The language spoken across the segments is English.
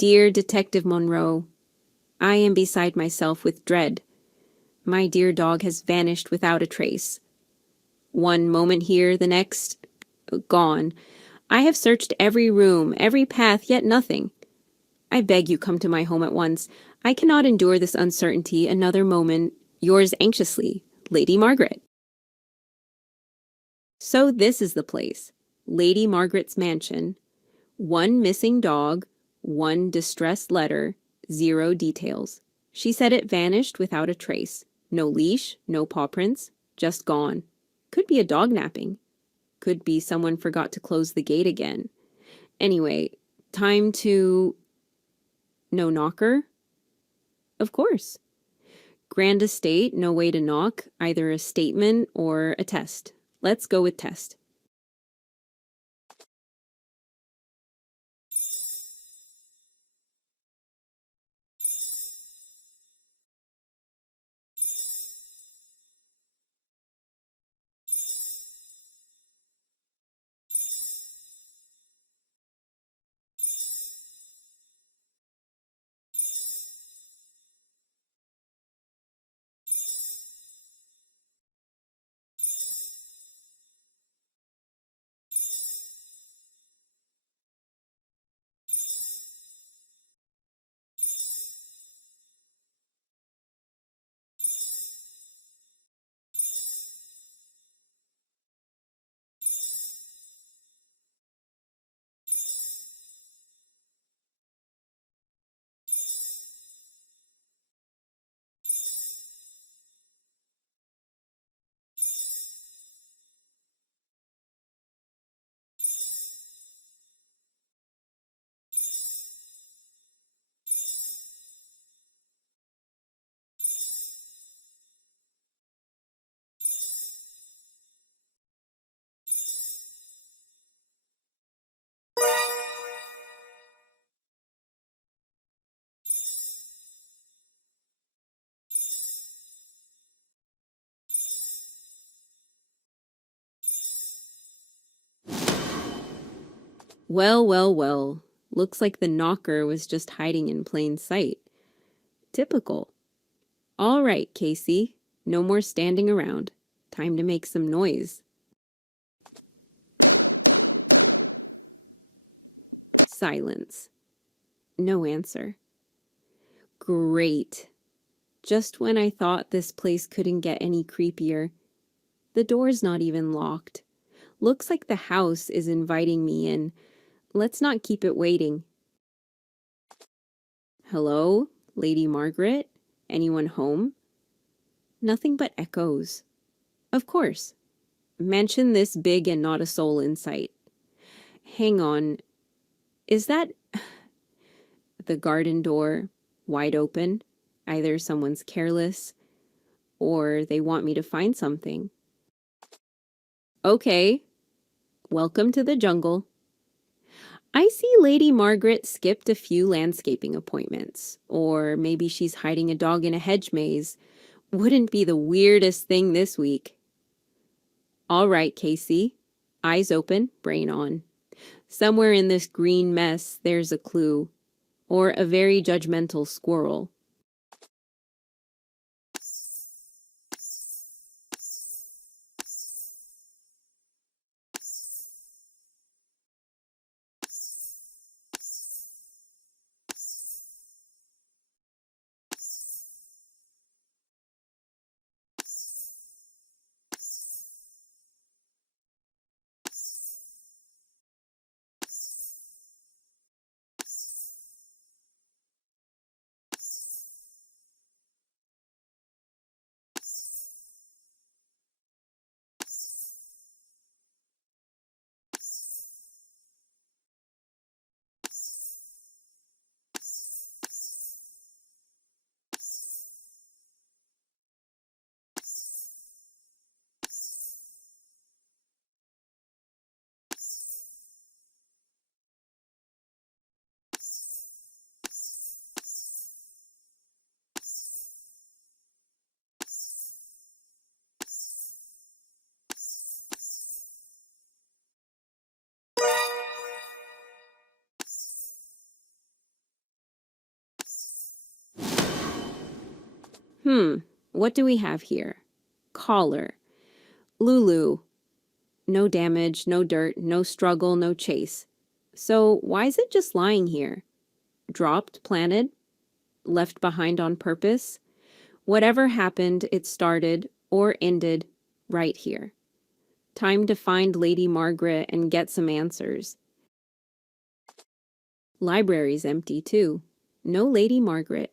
Dear Detective Monroe, I am beside myself with dread. My dear dog has vanished without a trace. One moment here, the next, gone. I have searched every room, every path, yet nothing. I beg you come to my home at once. I cannot endure this uncertainty another moment. Yours anxiously, Lady Margaret. So this is the place. Lady Margaret's mansion. One missing dog, one distressed letter, 0 details. She said it vanished without a trace. No leash, no paw prints, just gone. Could be a dog napping. Could be someone forgot to close the gate again. Anyway, time to... No knocker? Of course. Grand estate, no way to knock, either a statement or a test. Let's go with test. Well, well, well. Looks like the knocker was just hiding in plain sight. Typical. All right, Casey. No more standing around. Time to make some noise. Silence. No answer. Great. Just when I thought this place couldn't get any creepier. The door's not even locked. Looks like the house is inviting me in. Let's not keep it waiting. Hello, Lady Margaret? Anyone home? Nothing but echoes. Of course. Mansion this big and not a soul in sight. Hang on. Is that... The garden door, wide open. Either someone's careless, or they want me to find something. Okay. Welcome to the jungle. I see Lady Margaret skipped a few landscaping appointments, or maybe she's hiding a dog in a hedge maze. Wouldn't be the weirdest thing this week. All right, Casey. Eyes open, brain on. Somewhere in this green mess, there's a clue, or a very judgmental squirrel. What do we have here? Collar. Lulu. No damage, no dirt, no struggle, no chase. So why is it just lying here? Dropped, planted, left behind on purpose? Whatever happened, it started or ended right here. Time to find Lady Margaret and get some answers. Library's empty too. No Lady Margaret.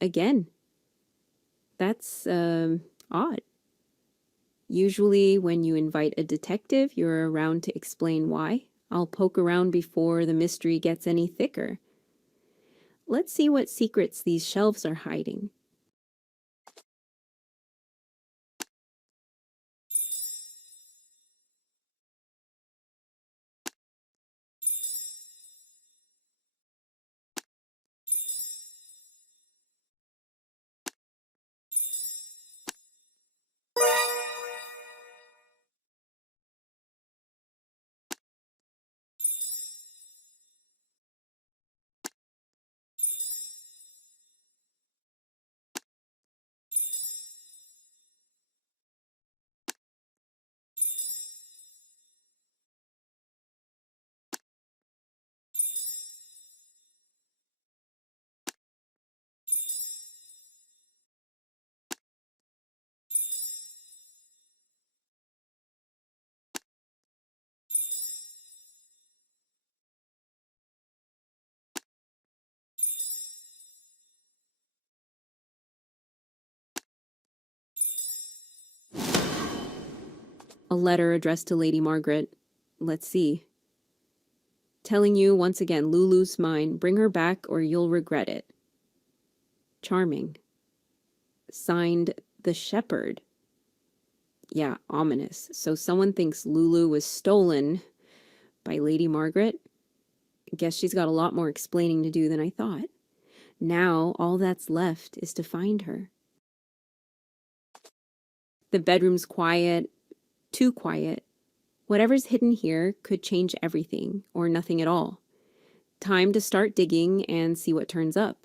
Again. That's, odd. Usually when you invite a detective, you're around to explain why. I'll poke around before the mystery gets any thicker. Let's see what secrets these shelves are hiding. A letter addressed to Lady Margaret. Let's see. Telling you once again, Lulu's mine. Bring her back or you'll regret it. Charming. Signed, The Shepherd. Yeah, ominous. So someone thinks Lulu was stolen by Lady Margaret? Guess she's got a lot more explaining to do than I thought. Now, all that's left is to find her. The bedroom's quiet, too quiet. Whatever's hidden here could change everything, or nothing at all. Time to start digging and see what turns up.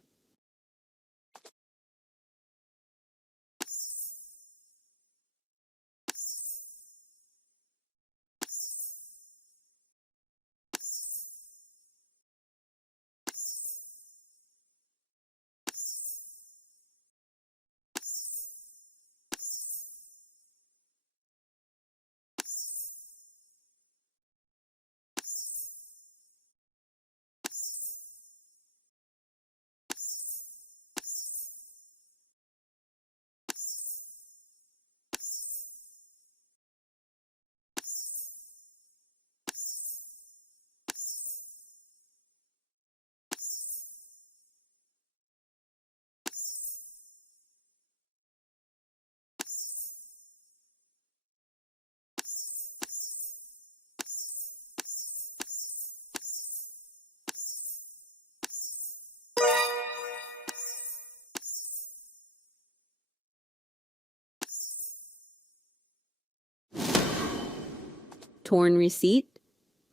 Torn receipt,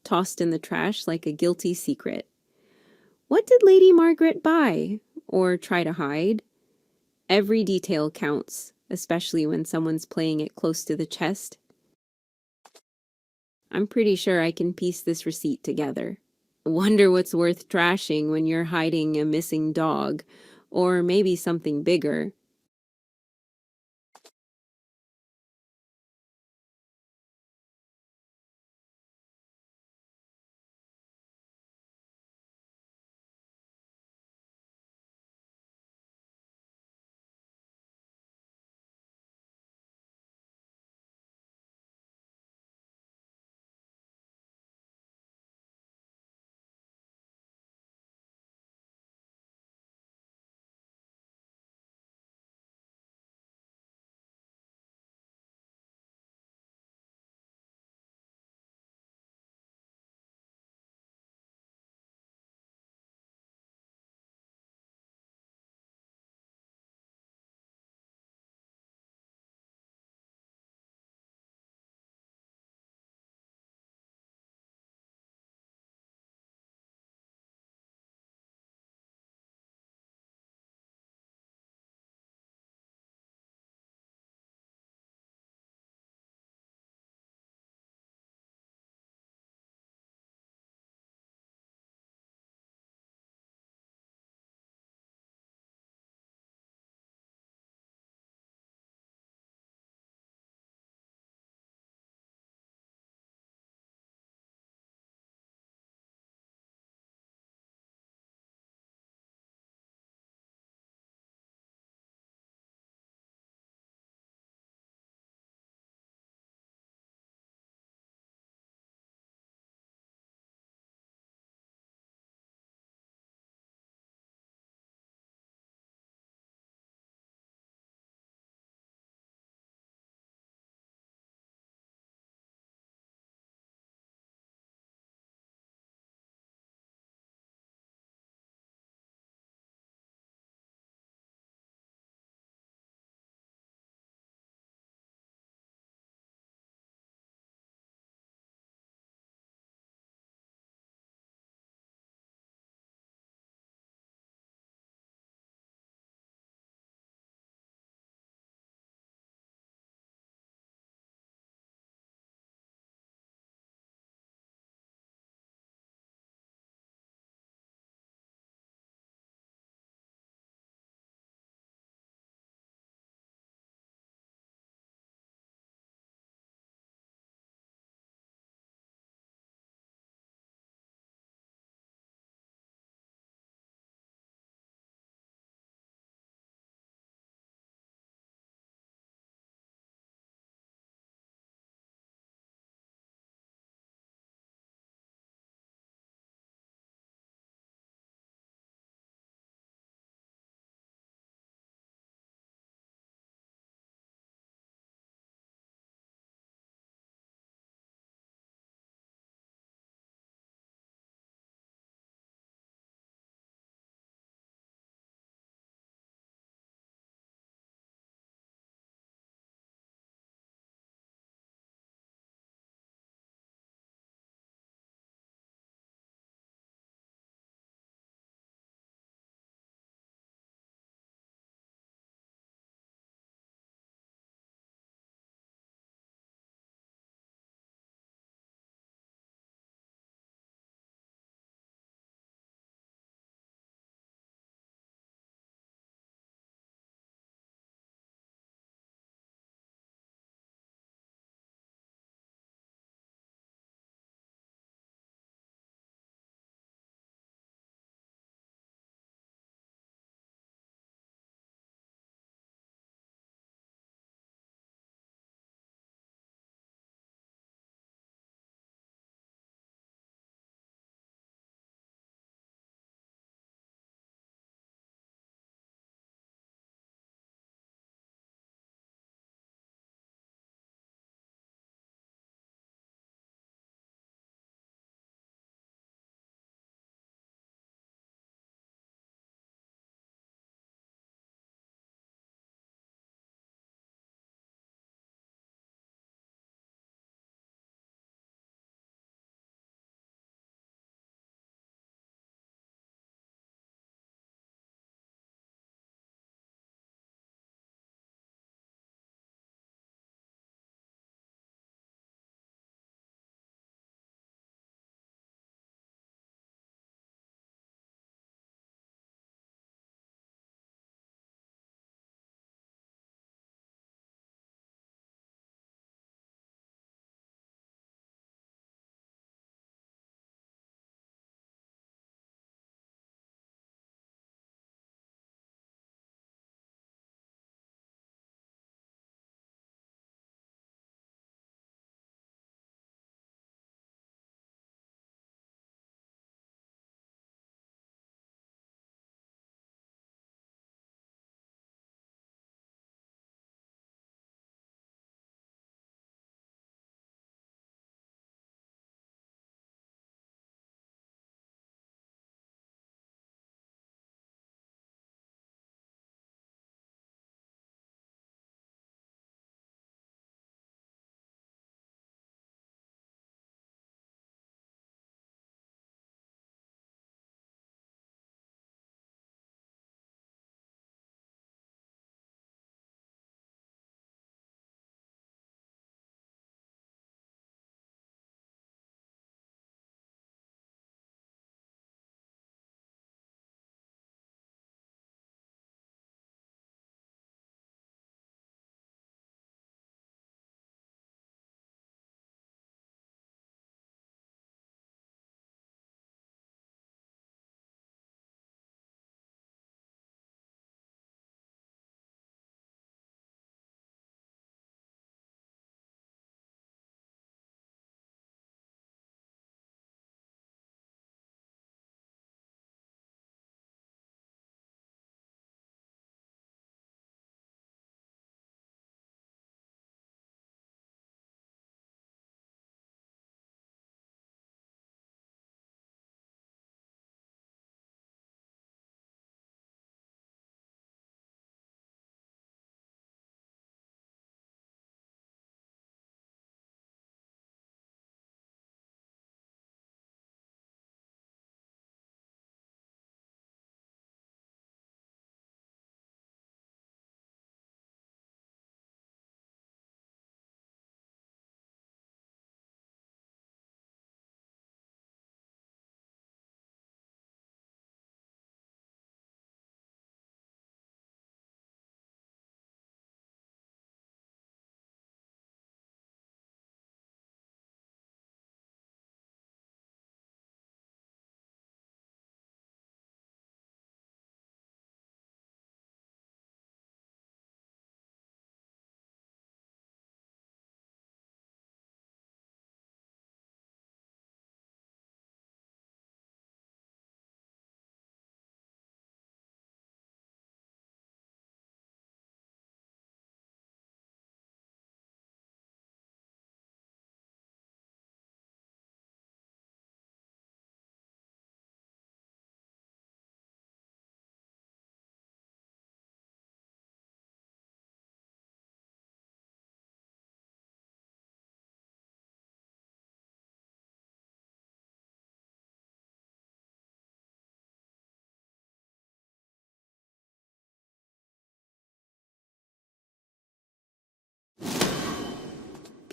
tossed in the trash like a guilty secret. What did Lady Margaret buy? Or try to hide? Every detail counts, especially when someone's playing it close to the chest. I'm pretty sure I can piece this receipt together. Wonder what's worth trashing when you're hiding a missing dog, or maybe something bigger.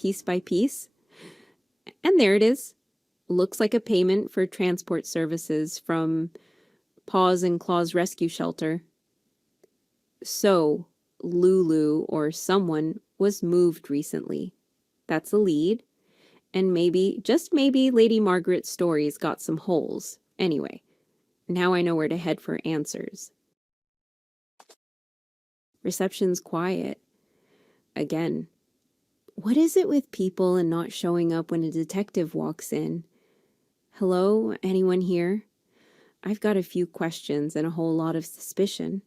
piece by piece. And there it is. Looks like a payment for transport services from Paws and Claws Rescue Shelter. So, Lulu or someone was moved recently. That's a lead. And maybe, just maybe, Lady Margaret's stories got some holes. Anyway, now I know where to head for answers. Reception's quiet. Again. What is it with people and not showing up when a detective walks in? Hello, anyone here? I've got a few questions and a whole lot of suspicion.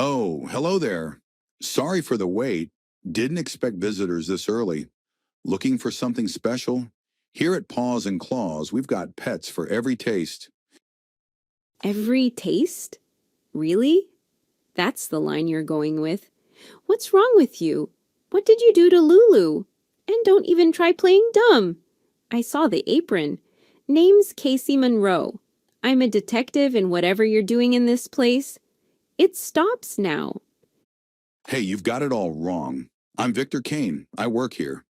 Oh, hello there. Sorry for the wait. Didn't expect visitors this early. Looking for something special? Here at Paws and Claws, we've got pets for every taste. Every taste? Really? That's the line you're going with. What's wrong with you? What did you do to Lulu? And don't even try playing dumb. I saw the apron. Name's Casey Monroe. I'm a detective, and whatever you're doing in this place, it stops now. Hey, you've got it all wrong. I'm Victor Kane. I work here.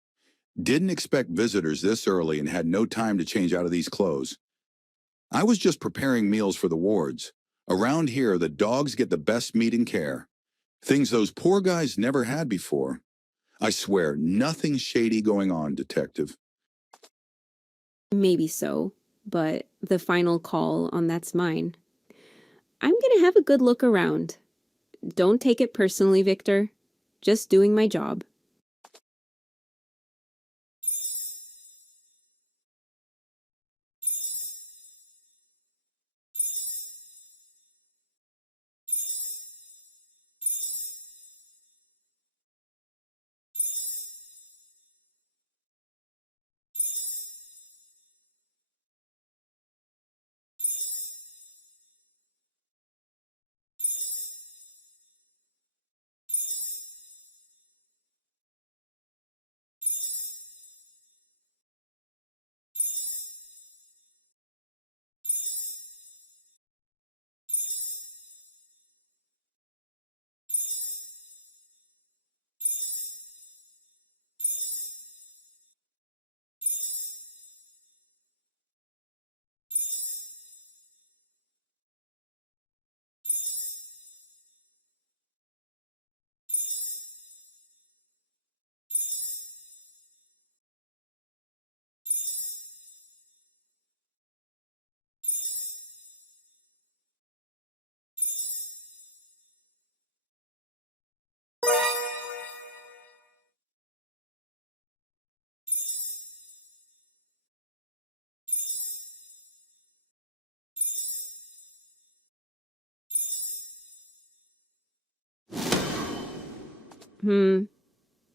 Didn't expect visitors this early and had no time to change out of these clothes. I was just preparing meals for the wards. Around here, the dogs get the best meat and care. Things those poor guys never had before. I swear, nothing shady going on, detective. Maybe so, but the final call on that's mine. I'm gonna have a good look around. Don't take it personally, Victor. Just doing my job.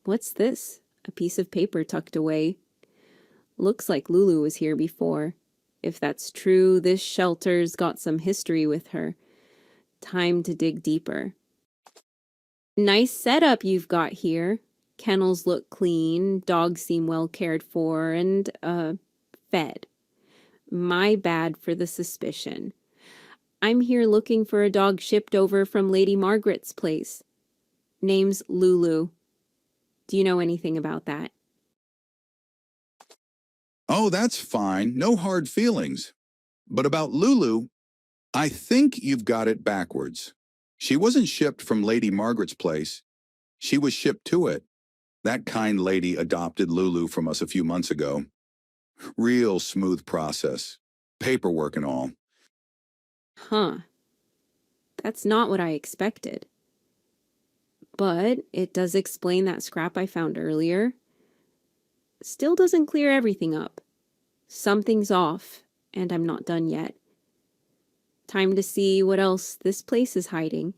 What's this? A piece of paper tucked away. Looks like Lulu was here before. If that's true, this shelter's got some history with her. Time to dig deeper. Nice setup you've got here. Kennels look clean, dogs seem well cared for, and, fed. My bad for the suspicion. I'm here looking for a dog shipped over from Lady Margaret's place. Name's Lulu. Do you know anything about that? Oh, that's fine. No hard feelings. But about Lulu, I think you've got it backwards. She wasn't shipped from Lady Margaret's place. She was shipped to it. That kind lady adopted Lulu from us a few months ago. Real smooth process. Paperwork and all. Huh. That's not what I expected. But it does explain that scrap I found earlier. Still doesn't clear everything up. Something's off, and I'm not done yet. Time to see what else this place is hiding.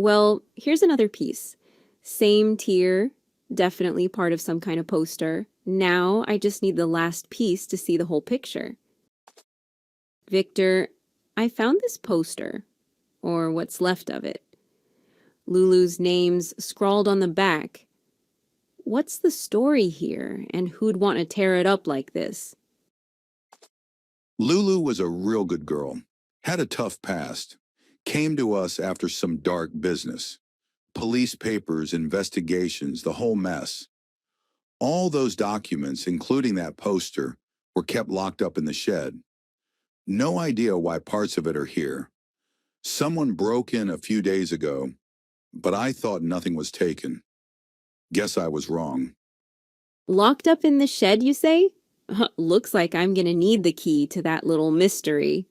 Well, here's another piece. Same tier, definitely part of some kind of poster. Now I just need the last piece to see the whole picture. Victor, I found this poster, or what's left of it. Lulu's name's scrawled on the back. What's the story here, and who'd want to tear it up like this? Lulu was a real good girl, had a tough past, came to us after some dark business. Police papers, investigations, the whole mess. All those documents, including that poster, were kept locked up in the shed. No idea why parts of it are here. Someone broke in a few days ago, but I thought nothing was taken. Guess I was wrong. Locked up in the shed, you say? Looks like I'm gonna need the key to that little mystery.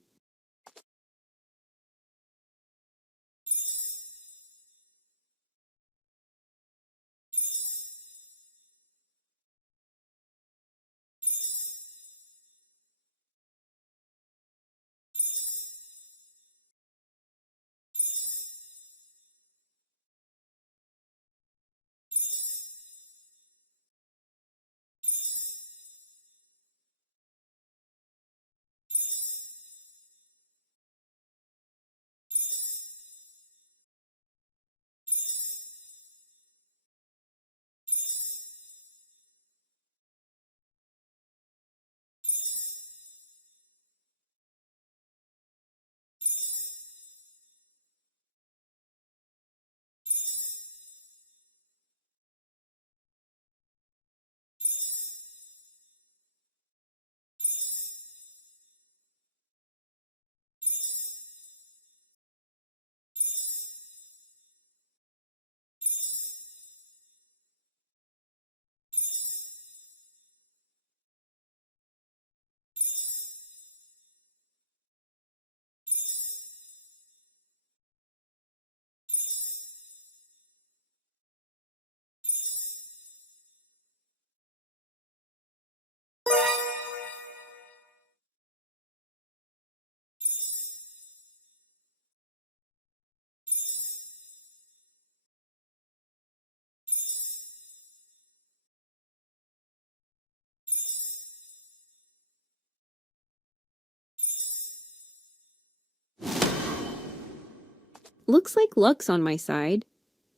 Looks like luck's on my side.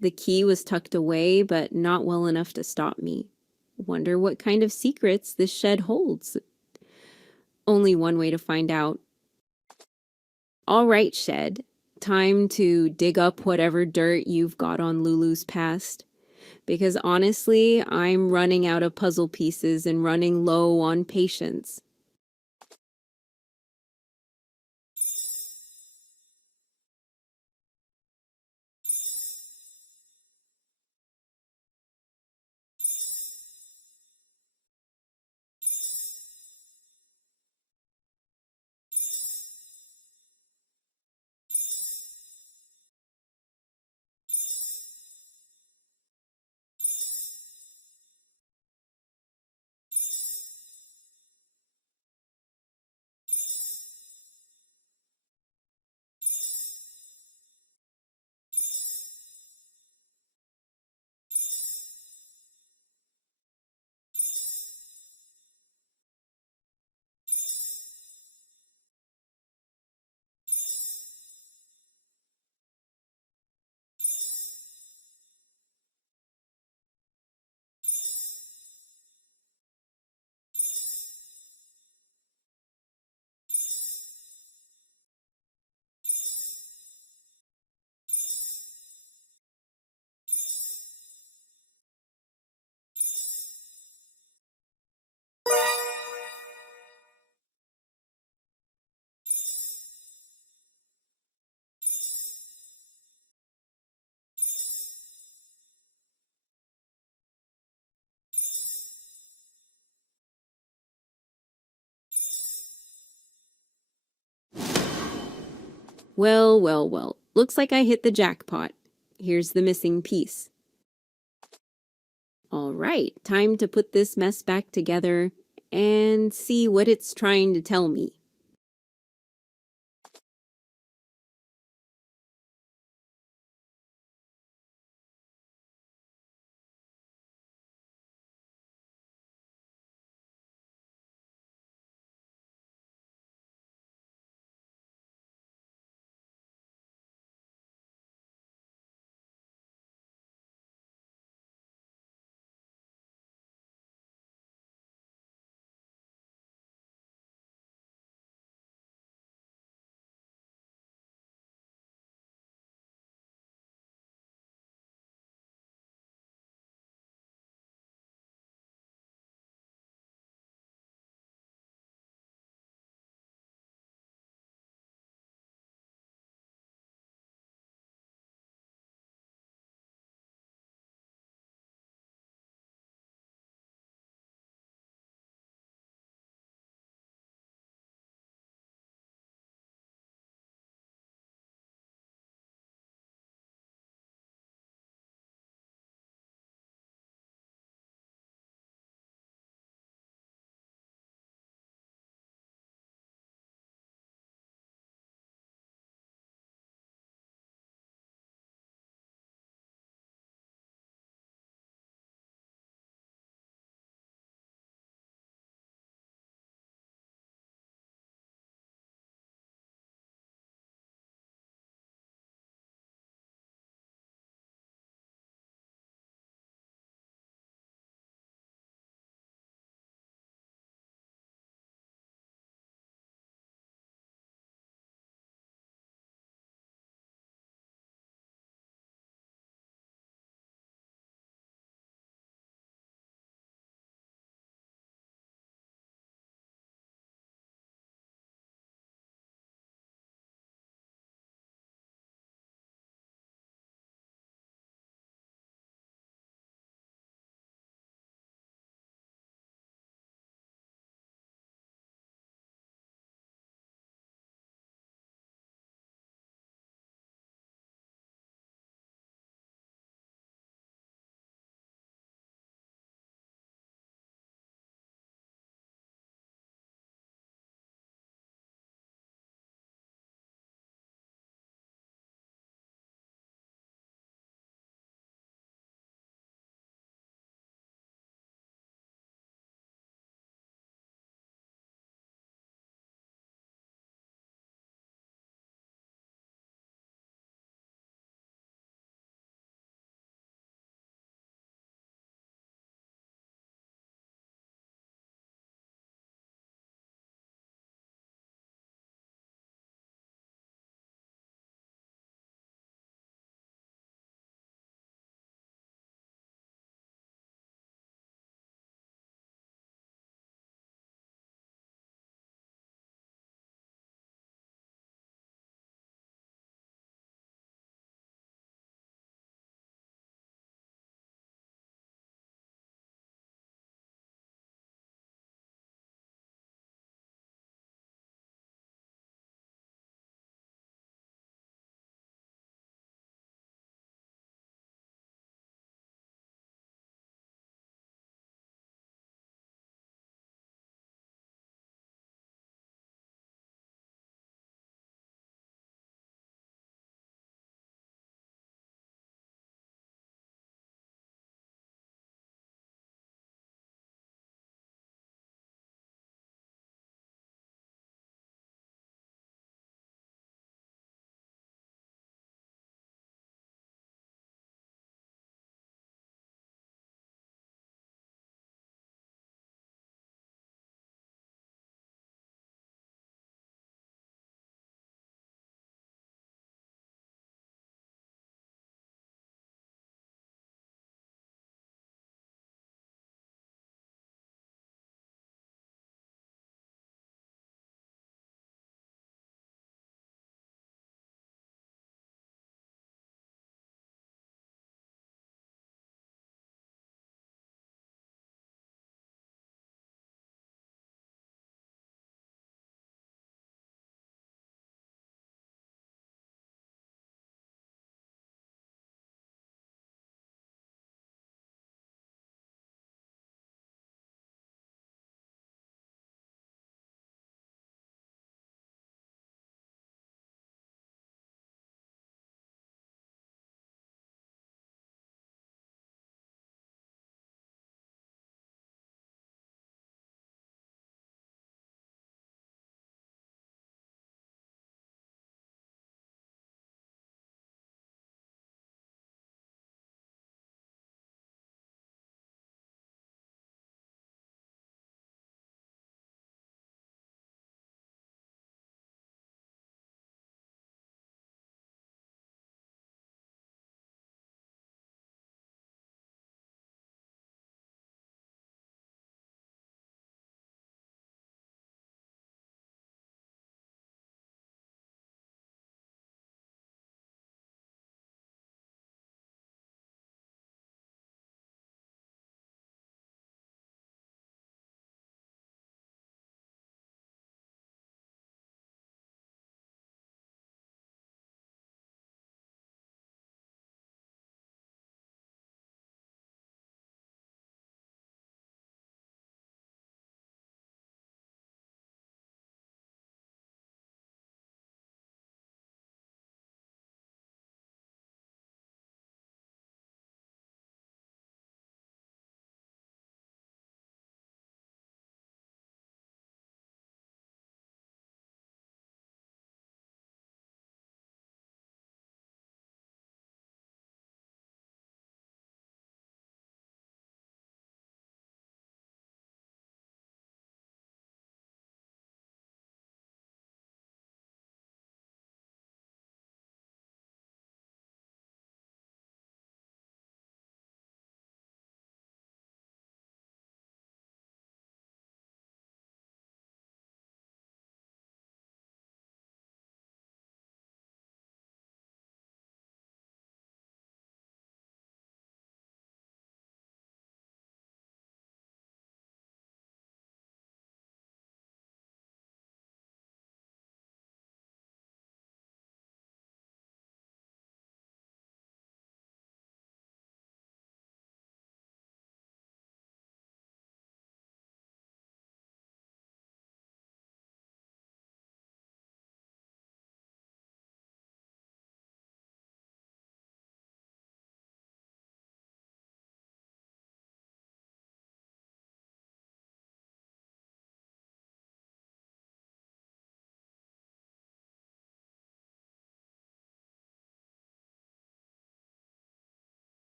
The key was tucked away, but not well enough to stop me. Wonder what kind of secrets this shed holds. Only one way to find out. All right, shed. Time to dig up whatever dirt you've got on Lulu's past. Because honestly, I'm running out of puzzle pieces and running low on patience. Well, well, well. Looks like I hit the jackpot. Here's the missing piece. All right, time to put this mess back together and see what it's trying to tell me.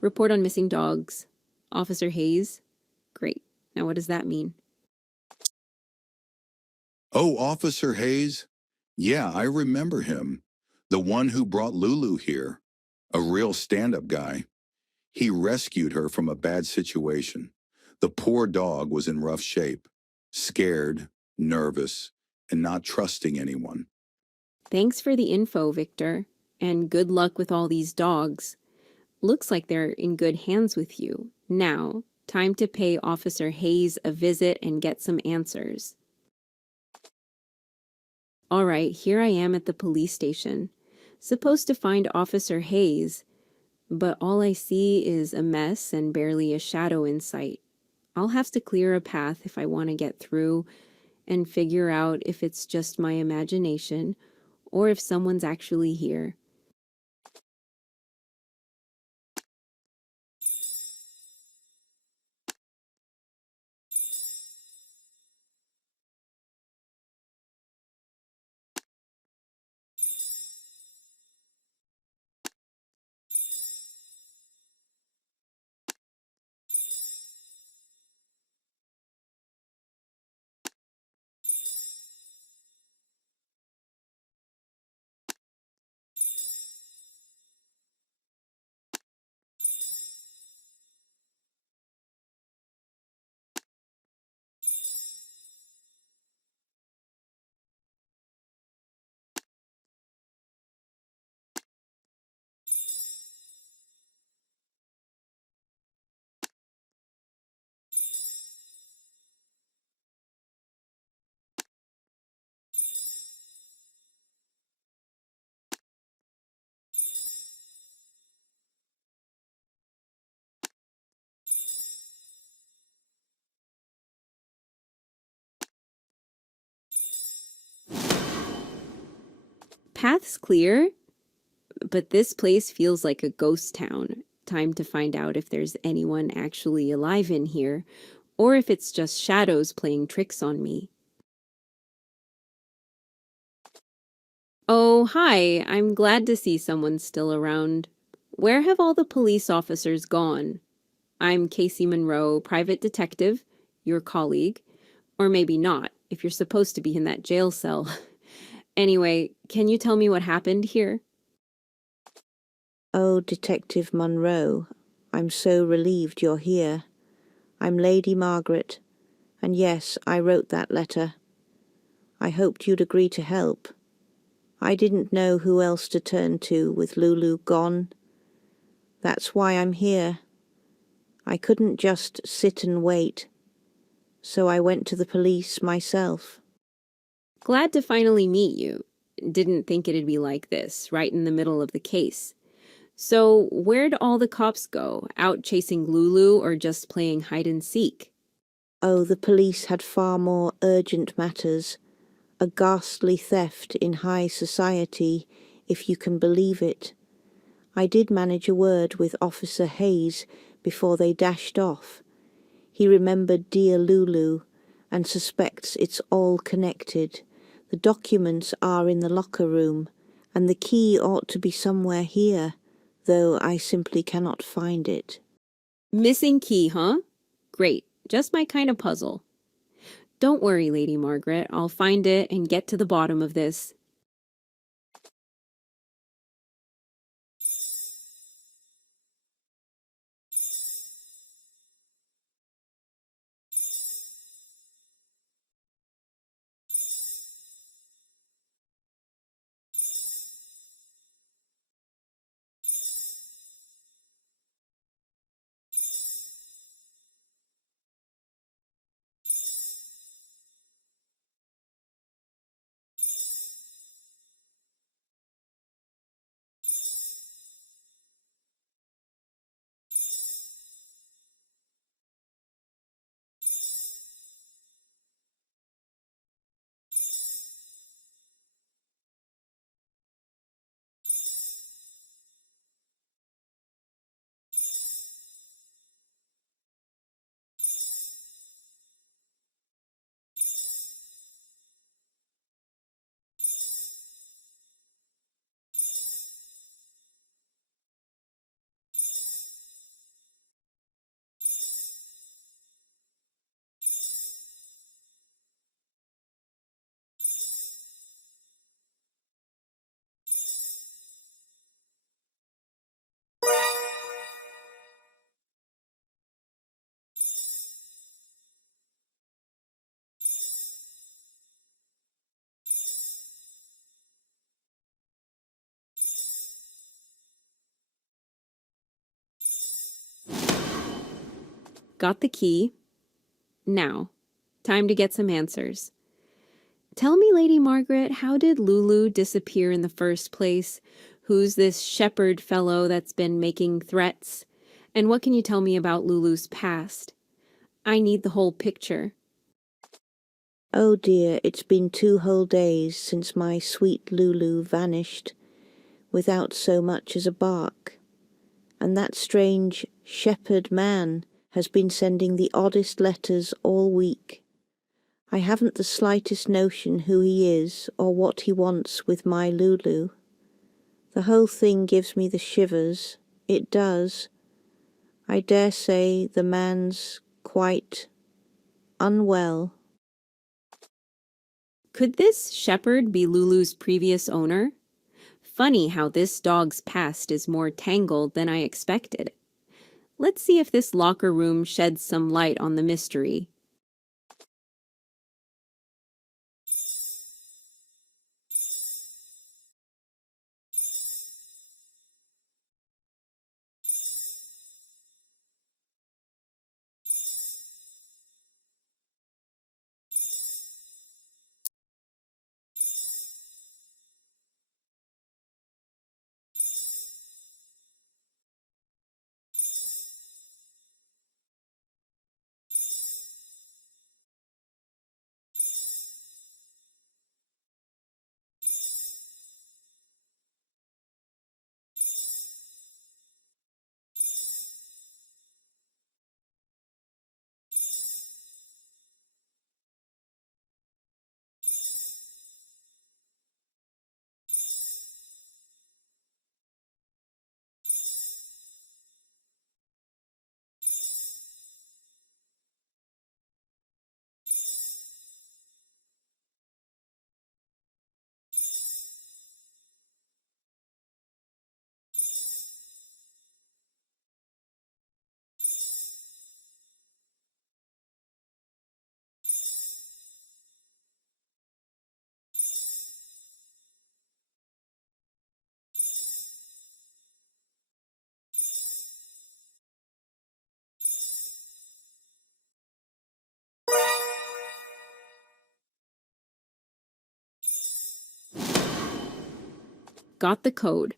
Report on missing dogs. Officer Hayes. Great. Now what does that mean? Oh, Officer Hayes? Yeah, I remember him. The one who brought Lulu here. A real stand-up guy. He rescued her from a bad situation. The poor dog was in rough shape, scared, nervous, and not trusting anyone. Thanks for the info, Victor. And good luck with all these dogs. Looks like they're in good hands with you. Now, time to pay Officer Hayes a visit and get some answers. All right, here I am at the police station. Supposed to find Officer Hayes, but all I see is a mess and barely a shadow in sight. I'll have to clear a path if I want to get through and figure out if it's just my imagination or if someone's actually here. Path's clear, but this place feels like a ghost town. Time to find out if there's anyone actually alive in here, or if it's just shadows playing tricks on me. Oh, hi. I'm glad to see someone still around. Where have all the police officers gone? I'm Casey Monroe, private detective, your colleague. Or maybe not, if you're supposed to be in that jail cell. Anyway, can you tell me what happened here? Oh, Detective Monroe, I'm so relieved you're here. I'm Lady Margaret, and yes, I wrote that letter. I hoped you'd agree to help. I didn't know who else to turn to with Lulu gone. That's why I'm here. I couldn't just sit and wait, so I went to the police myself. Glad to finally meet you. Didn't think it'd be like this, right in the middle of the case. So, where'd all the cops go? Out chasing Lulu or just playing hide and seek? Oh, the police had far more urgent matters. A ghastly theft in high society, if you can believe it. I did manage a word with Officer Hayes before they dashed off. He remembered dear Lulu and suspects it's all connected. The documents are in the locker room, and the key ought to be somewhere here, though I simply cannot find it. Missing key, huh? Great. Just my kind of puzzle. Don't worry, Lady Margaret. I'll find it and get to the bottom of this. Got the key. Now, time to get some answers. Tell me, Lady Margaret, how did Lulu disappear in the first place? Who's this shepherd fellow that's been making threats? And what can you tell me about Lulu's past? I need the whole picture. Oh dear, it's been 2 whole days since my sweet Lulu vanished, without so much as a bark. And that strange shepherd man has been sending the oddest letters all week. I haven't the slightest notion who he is or what he wants with my Lulu. The whole thing gives me the shivers. It does. I dare say the man's quite unwell. Could this shepherd be Lulu's previous owner? Funny how this dog's past is more tangled than I expected. Let's see if this locker room sheds some light on the mystery. Got the code.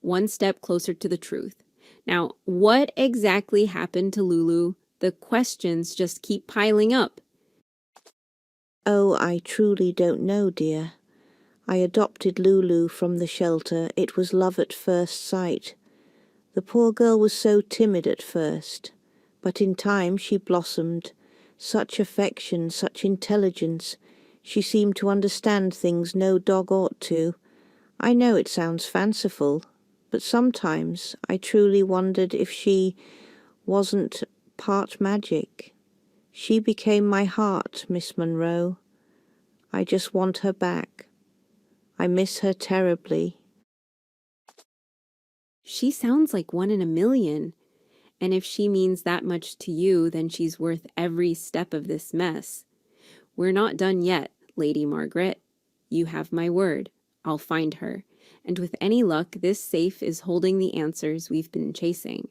One step closer to the truth. Now, what exactly happened to Lulu? The questions just keep piling up. Oh, I truly don't know, dear. I adopted Lulu from the shelter. It was love at first sight. The poor girl was so timid at first, but in time she blossomed. Such affection, such intelligence. She seemed to understand things no dog ought to. I know it sounds fanciful, but sometimes I truly wondered if she wasn't part magic. She became my heart, Miss Monroe. I just want her back. I miss her terribly. She sounds like 1 in a million. And if she means that much to you, then she's worth every step of this mess. We're not done yet, Lady Margaret. You have my word. I'll find her. And with any luck, this safe is holding the answers we've been chasing.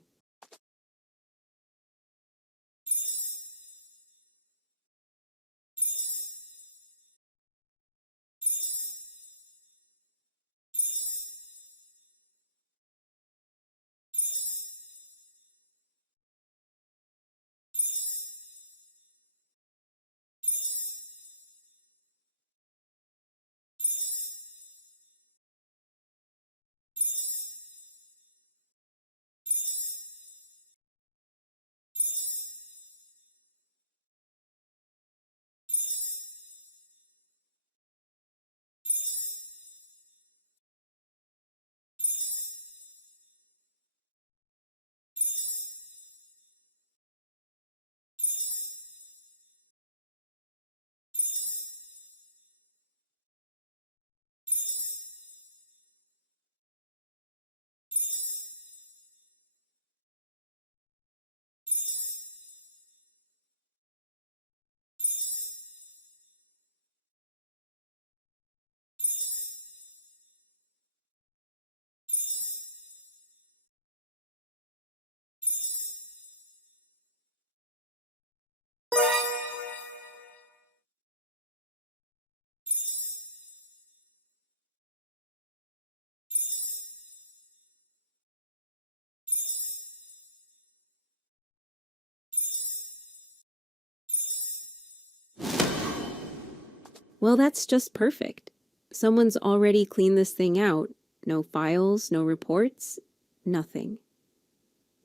Well, that's just perfect. Someone's already cleaned this thing out. No files, no reports, nothing.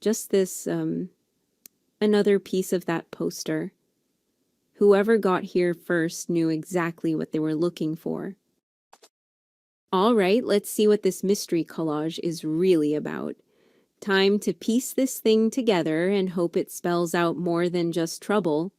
Just this, another piece of that poster. Whoever got here first knew exactly what they were looking for. All right, let's see what this mystery collage is really about. Time to piece this thing together and hope it spells out more than just trouble.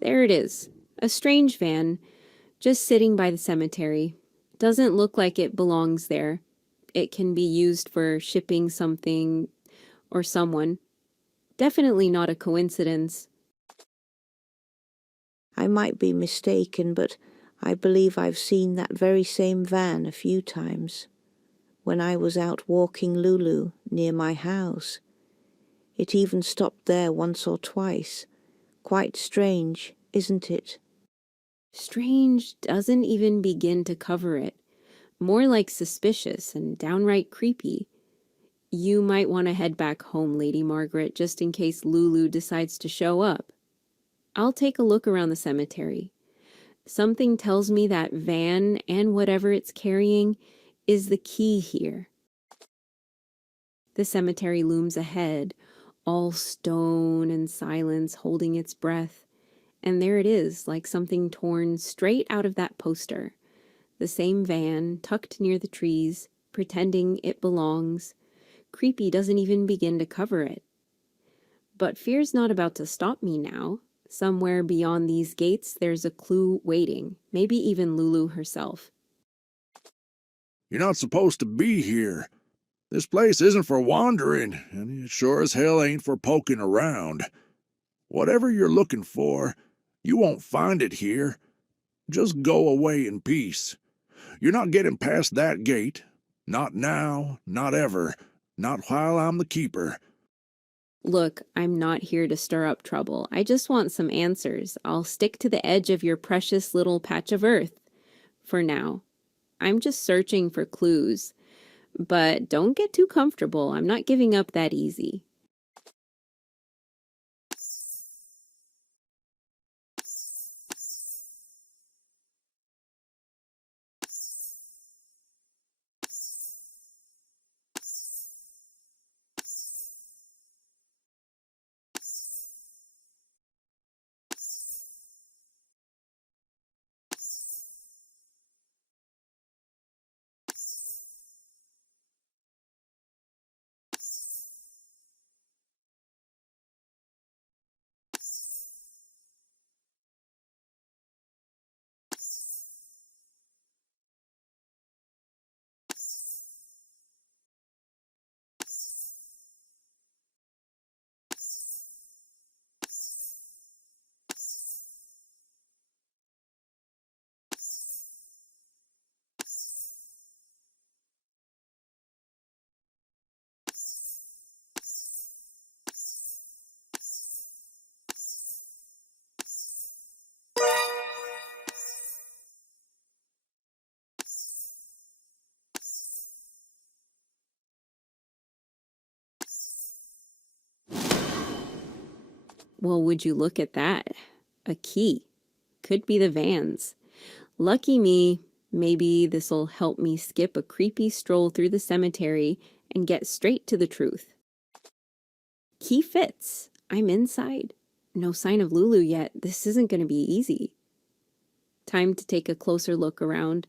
There it is. A strange van, just sitting by the cemetery. Doesn't look like it belongs there. It can be used for shipping something or someone. Definitely not a coincidence. I might be mistaken, but I believe I've seen that very same van a few times. When I was out walking Lulu near my house. It even stopped there once or twice. Quite strange, isn't it? Strange doesn't even begin to cover it. More like suspicious and downright creepy. You might want to head back home, Lady Margaret, just in case Lulu decides to show up. I'll take a look around the cemetery. Something tells me that van and whatever it's carrying is the key here. The cemetery looms ahead, all stone and silence, holding its breath. And there it is, like something torn straight out of that poster. The same van, tucked near the trees, pretending it belongs. Creepy doesn't even begin to cover it. But fear's not about to stop me now. Somewhere beyond these gates, there's a clue waiting, maybe even Lulu herself. You're not supposed to be here. This place isn't for wandering, and it sure as hell ain't for poking around. Whatever you're looking for, you won't find it here. Just go away in peace. You're not getting past that gate. Not now, not ever, not while I'm the keeper. Look, I'm not here to stir up trouble. I just want some answers. I'll stick to the edge of your precious little patch of earth. For now. I'm just searching for clues. But don't get too comfortable. I'm not giving up that easy. Well, would you look at that? A key. Could be the van's. Lucky me, maybe this'll help me skip a creepy stroll through the cemetery and get straight to the truth. Key fits. I'm inside. No sign of Lulu yet. This isn't going to be easy. Time to take a closer look around.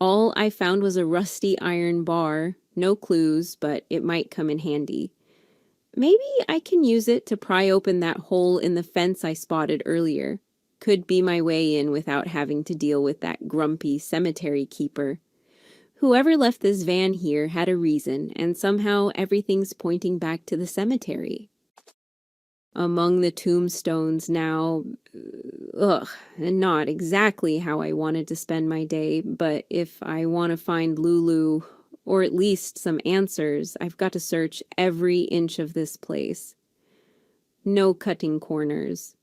All I found was a rusty iron bar. No clues, but it might come in handy. Maybe I can use it to pry open that hole in the fence I spotted earlier. Could be my way in without having to deal with that grumpy cemetery keeper. Whoever left this van here had a reason, and somehow everything's pointing back to the cemetery. Among the tombstones now, and not exactly how I wanted to spend my day, but if I want to find Lulu, or at least some answers, I've got to search every inch of this place. No cutting corners.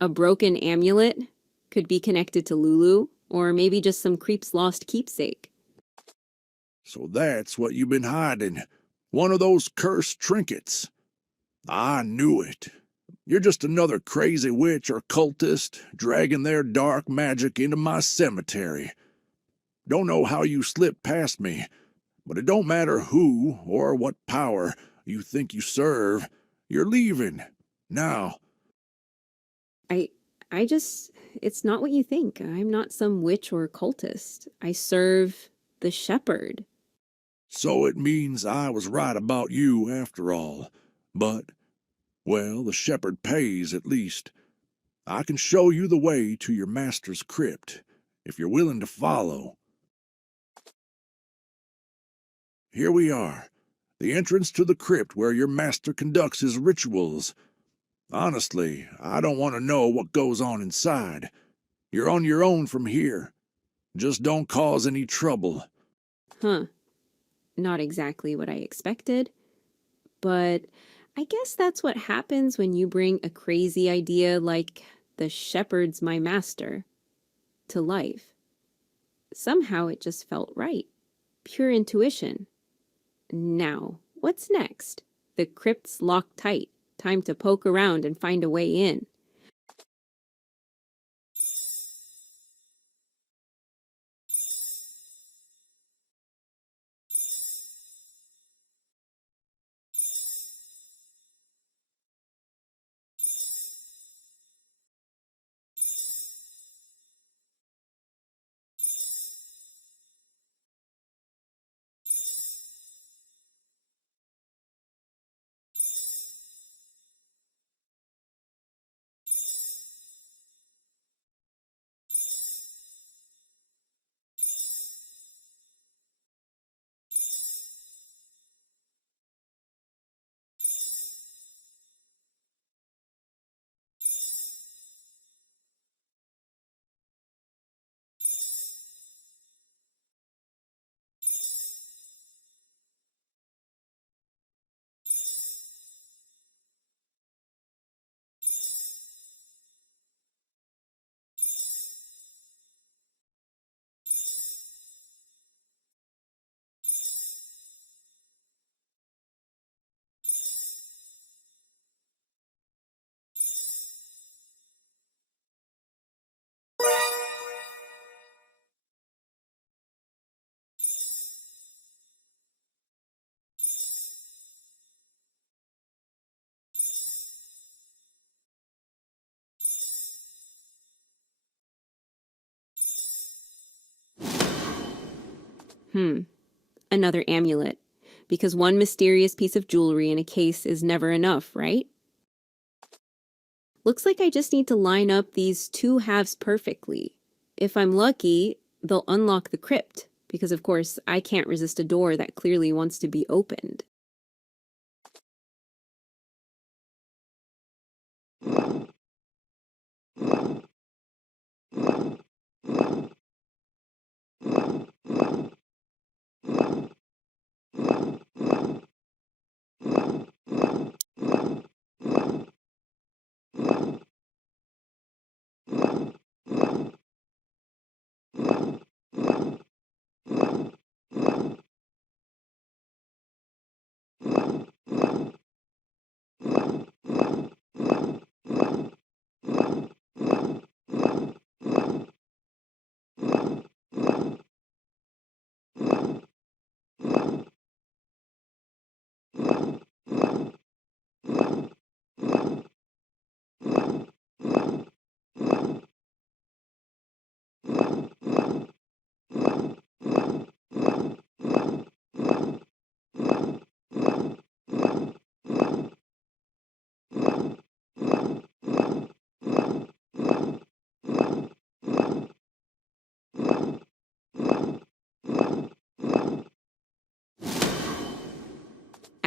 A broken amulet? Could be connected to Lulu, or maybe just some creep's lost keepsake. So that's what you've been hiding. One of those cursed trinkets. I knew it. You're just another crazy witch or cultist dragging their dark magic into my cemetery. Don't know how you slipped past me, but it don't matter who or what power you think you serve. You're leaving. Now. It's not what you think. I'm not some witch or cultist. I serve the shepherd. So it means I was right about you after all. But, well, the shepherd pays at least. I can show you the way to your master's crypt, if you're willing to follow. Here we are, the entrance to the crypt where your master conducts his rituals. Honestly, I don't want to know what goes on inside. You're on your own from here. Just don't cause any trouble. Huh. Not exactly what I expected. But I guess that's what happens when you bring a crazy idea like the shepherd's my master to life. Somehow it just felt right. Pure intuition. Now, what's next? The crypt's locked tight. Time to poke around and find a way in. Another amulet. Because one mysterious piece of jewelry in a case is never enough, right? Looks like I just need to line up these two halves perfectly. If I'm lucky, they'll unlock the crypt, because of course I can't resist a door that clearly wants to be opened.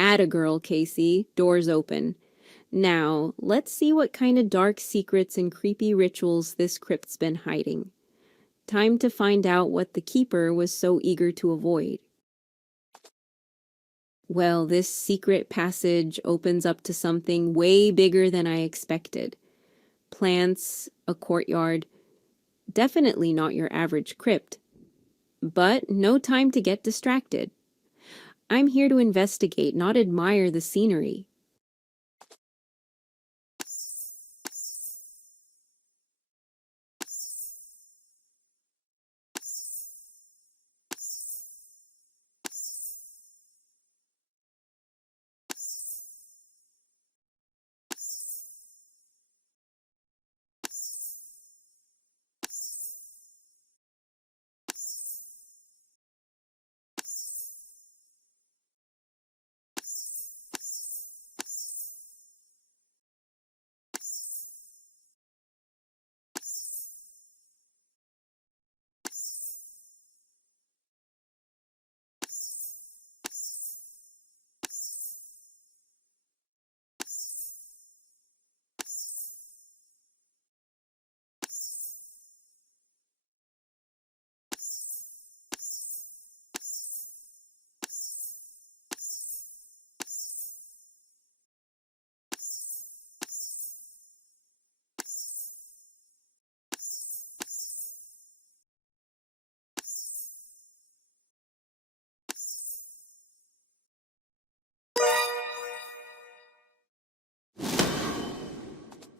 Atta girl, Casey. Doors open. Now, let's see what kind of dark secrets and creepy rituals this crypt's been hiding. Time to find out what the keeper was so eager to avoid. Well, this secret passage opens up to something way bigger than I expected. Plants, a courtyard. Definitely not your average crypt. But no time to get distracted. I'm here to investigate, not admire the scenery.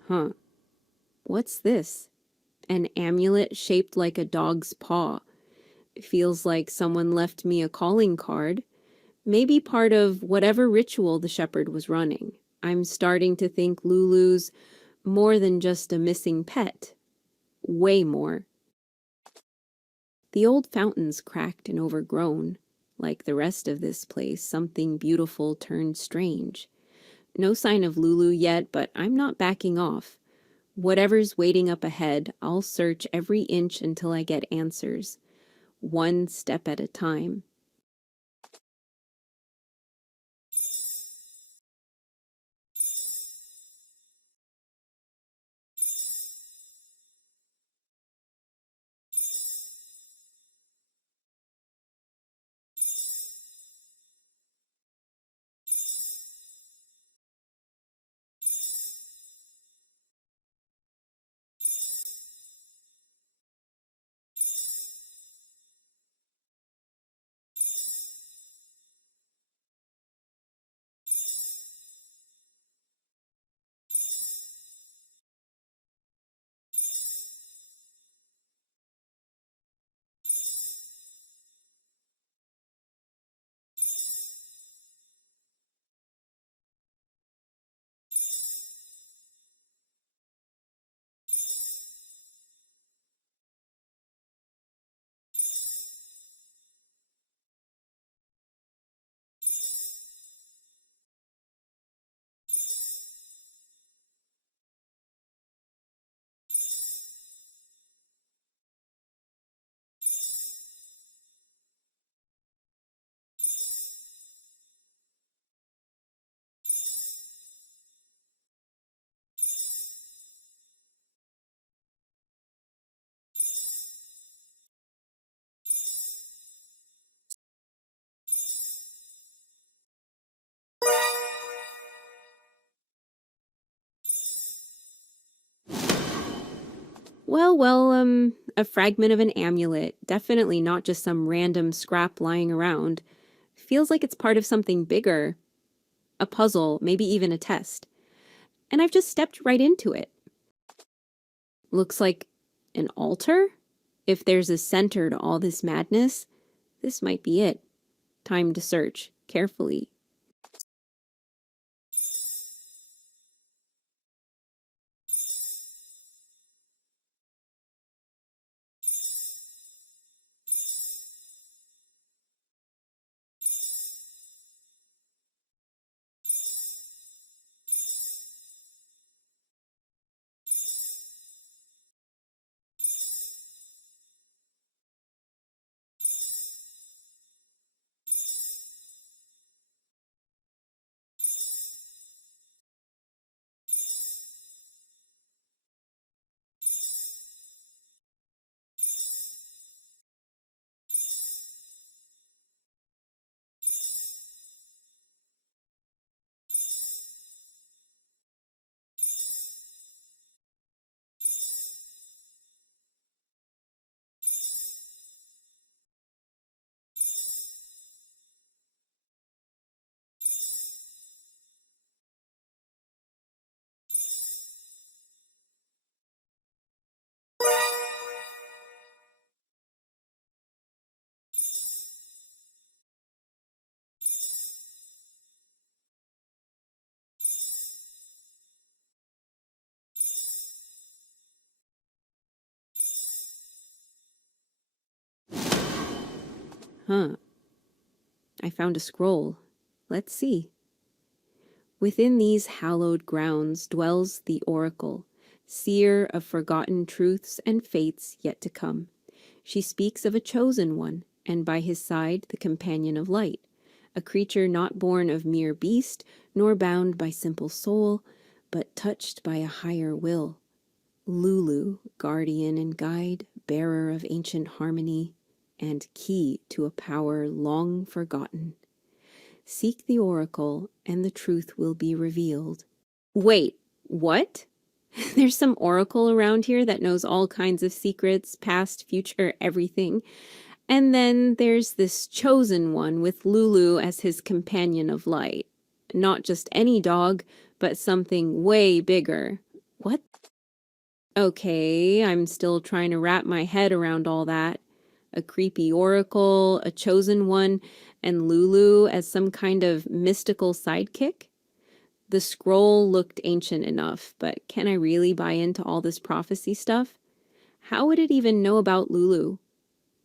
Huh. What's this? An amulet shaped like a dog's paw. Feels like someone left me a calling card. Maybe part of whatever ritual the shepherd was running. I'm starting to think Lulu's more than just a missing pet. Way more. The old fountain's cracked and overgrown. Like the rest of this place, something beautiful turned strange. No sign of Lulu yet, but I'm not backing off. Whatever's waiting up ahead, I'll search every inch until I get answers. One step at a time. A fragment of an amulet. Definitely not just some random scrap lying around. Feels like it's part of something bigger. A puzzle, maybe even a test. And I've just stepped right into it. Looks like an altar? If there's a center to all this madness, this might be it. Time to search carefully. Huh. I found a scroll. Let's see. Within these hallowed grounds dwells the oracle, seer of forgotten truths and fates yet to come. She speaks of a chosen one, and by his side the companion of light, a creature not born of mere beast, nor bound by simple soul, but touched by a higher will. Lulu, guardian and guide, bearer of ancient harmony, and key to a power long forgotten. Seek the oracle, and the truth will be revealed. Wait, what? There's some oracle around here that knows all kinds of secrets, past, future, everything. And then there's this chosen one with Lulu as his companion of light. Not just any dog, but something way bigger. What? Okay, I'm still trying to wrap my head around all that. A creepy oracle, a chosen one, and Lulu as some kind of mystical sidekick? The scroll looked ancient enough, but can I really buy into all this prophecy stuff? How would it even know about Lulu?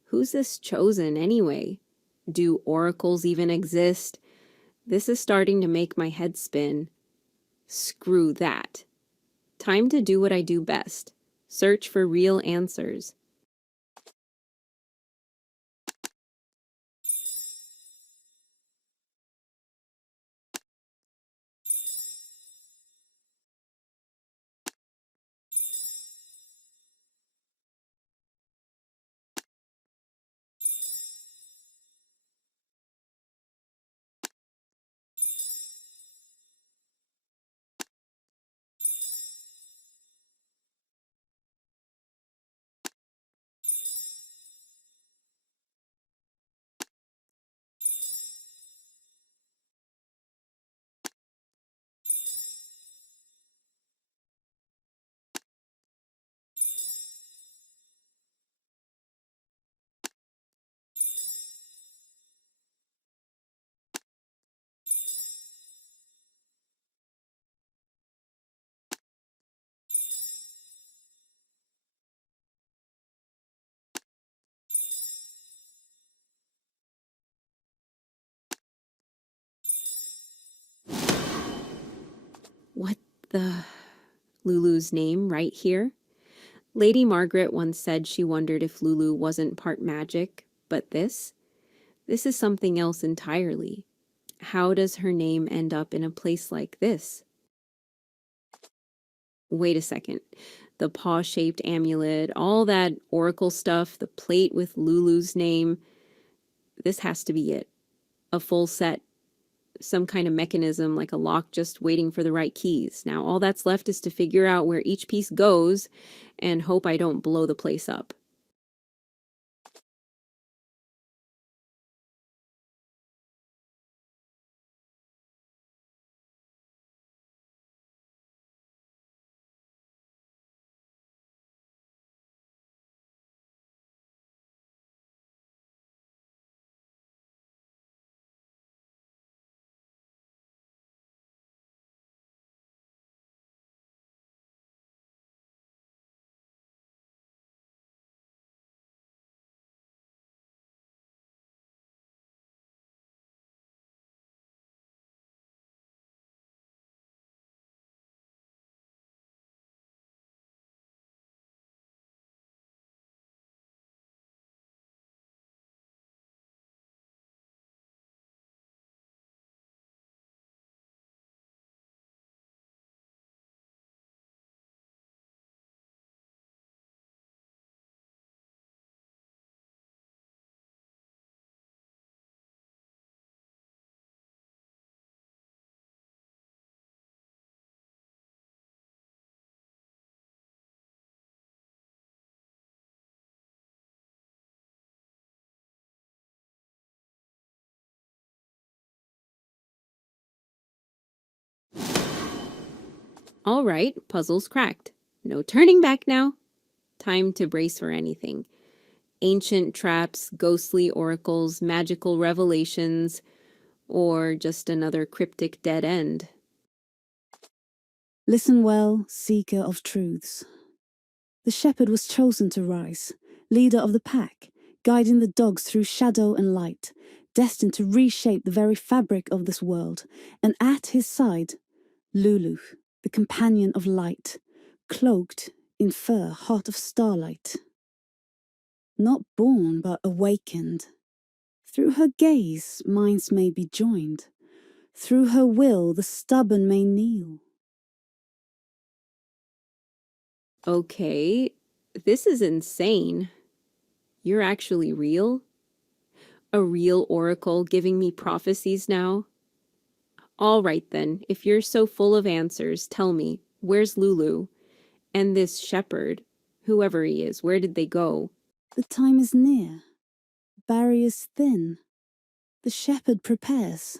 Who's this chosen anyway? Do oracles even exist? This is starting to make my head spin. Screw that. Time to do what I do best. Search for real answers. What the... Lulu's name right here? Lady Margaret once said she wondered if Lulu wasn't part magic, but this? This is something else entirely. How does her name end up in a place like this? Wait a second. The paw-shaped amulet, all that oracle stuff, the plate with Lulu's name. This has to be it. A full set. some kind of mechanism like a lock just waiting for the right keys. Now all that's left is to figure out where each piece goes and hope I don't blow the place up. All right, puzzle's cracked. No turning back now. Time to brace for anything. Ancient traps, ghostly oracles, magical revelations, or just another cryptic dead end. Listen well, seeker of truths. The shepherd was chosen to rise, leader of the pack, guiding the dogs through shadow and light, destined to reshape the very fabric of this world. And at his side, Lulu, the companion of light, cloaked in fur, heart of starlight. Not born, but awakened. Through her gaze, minds may be joined. Through her will, the stubborn may kneel. Okay, this is insane. You're actually real? A real oracle giving me prophecies now? All right then, if you're so full of answers, tell me, where's Lulu? And this shepherd, whoever he is, where did they go? The time is near. Barriers thin. The shepherd prepares.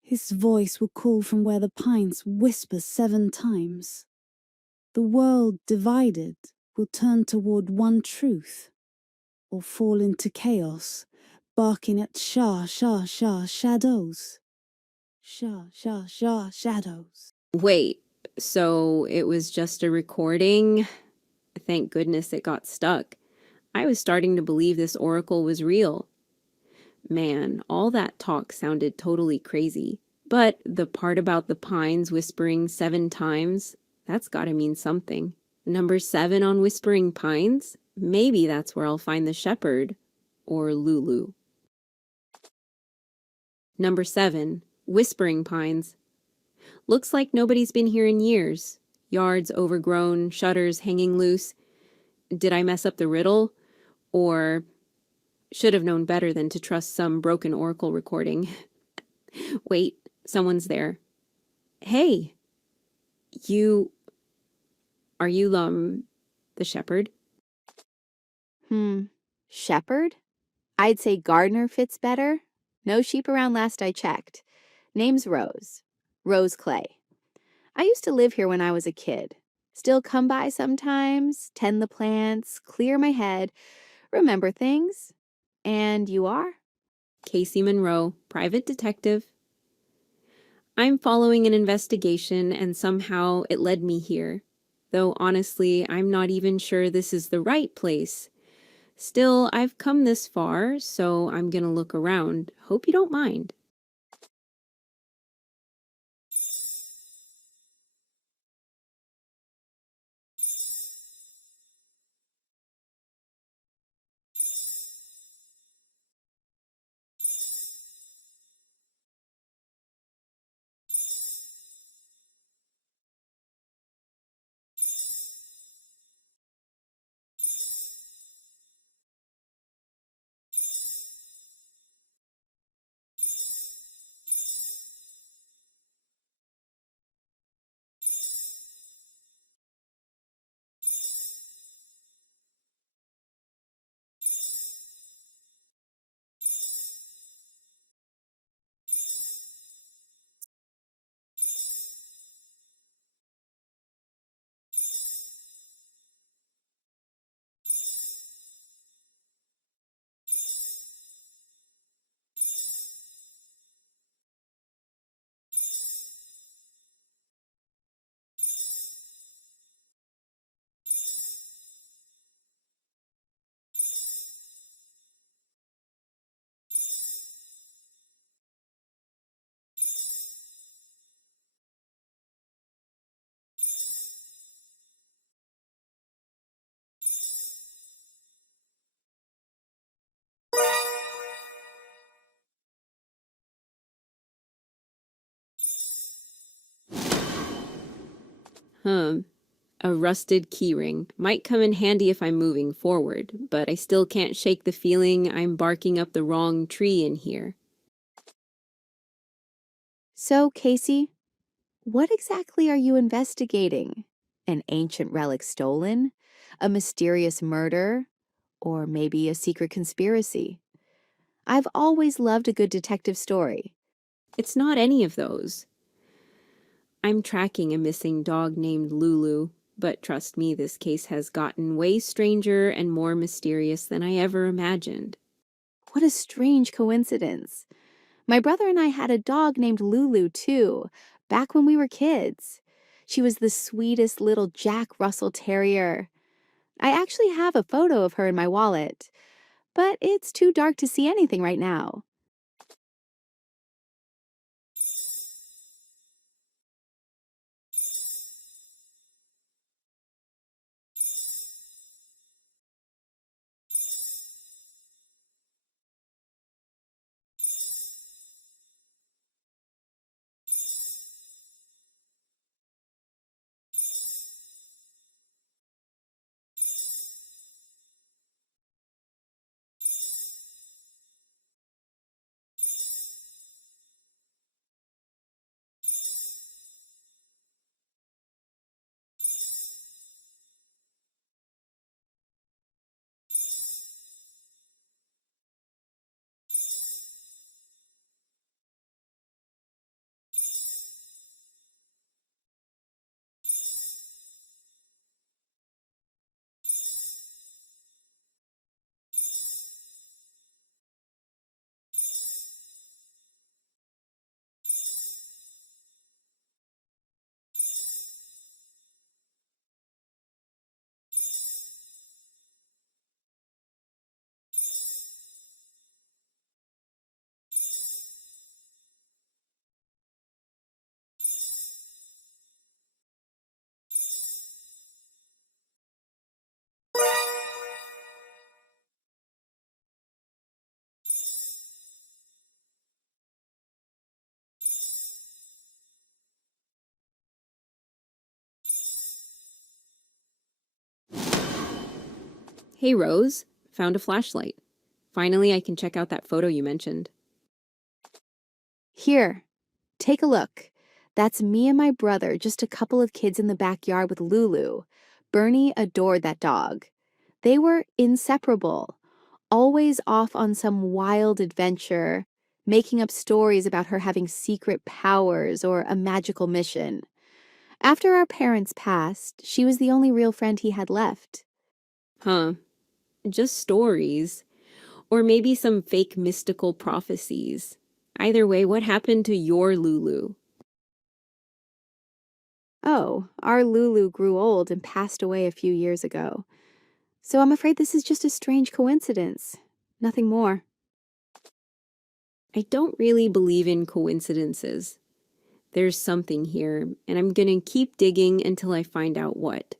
His voice will call from where the pines whisper 7 times. The world divided will turn toward one truth, or fall into chaos, barking at shadows. Shadows. Wait, so it was just a recording? Thank goodness it got stuck. I was starting to believe this oracle was real. Man, all that talk sounded totally crazy. But the part about the pines whispering 7 times, that's gotta mean something. Number 7 on Whispering Pines? Maybe that's where I'll find the shepherd. Or Lulu. Number 7, Whispering Pines. Looks like nobody's been here in years. Yards overgrown, shutters hanging loose. Did I mess up the riddle? Or should have known better than to trust some broken oracle recording. Wait, someone's there. Hey, are you, the shepherd? Shepherd? I'd say gardener fits better. No sheep around last I checked. Name's Rose. Rose Clay. I used to live here when I was a kid. Still come by sometimes, tend the plants, clear my head, remember things. And you are? Casey Monroe, private detective. I'm following an investigation and somehow it led me here. Though honestly, I'm not even sure this is the right place. Still, I've come this far, so I'm gonna look around. Hope you don't mind. A rusted keyring. Might come in handy if I'm moving forward, but I still can't shake the feeling I'm barking up the wrong tree in here. So, Casey, what exactly are you investigating? An ancient relic stolen? A mysterious murder? Or maybe a secret conspiracy? I've always loved a good detective story. It's not any of those. I'm tracking a missing dog named Lulu, but trust me, this case has gotten way stranger and more mysterious than I ever imagined. What a strange coincidence. My brother and I had a dog named Lulu, too, back when we were kids. She was the sweetest little Jack Russell Terrier. I actually have a photo of her in my wallet, but it's too dark to see anything right now. Hey, Rose. Found a flashlight. Finally, I can check out that photo you mentioned. Here, take a look. That's me and my brother, just a couple of kids in the backyard with Lulu. Bernie adored that dog. They were inseparable, always off on some wild adventure, making up stories about her having secret powers or a magical mission. After our parents passed, she was the only real friend he had left. Huh. Just stories. Or maybe some fake mystical prophecies. Either way, what happened to your Lulu? Oh, our Lulu grew old and passed away a few years ago. So I'm afraid this is just a strange coincidence. Nothing more. I don't really believe in coincidences. There's something here, and I'm gonna keep digging until I find out what.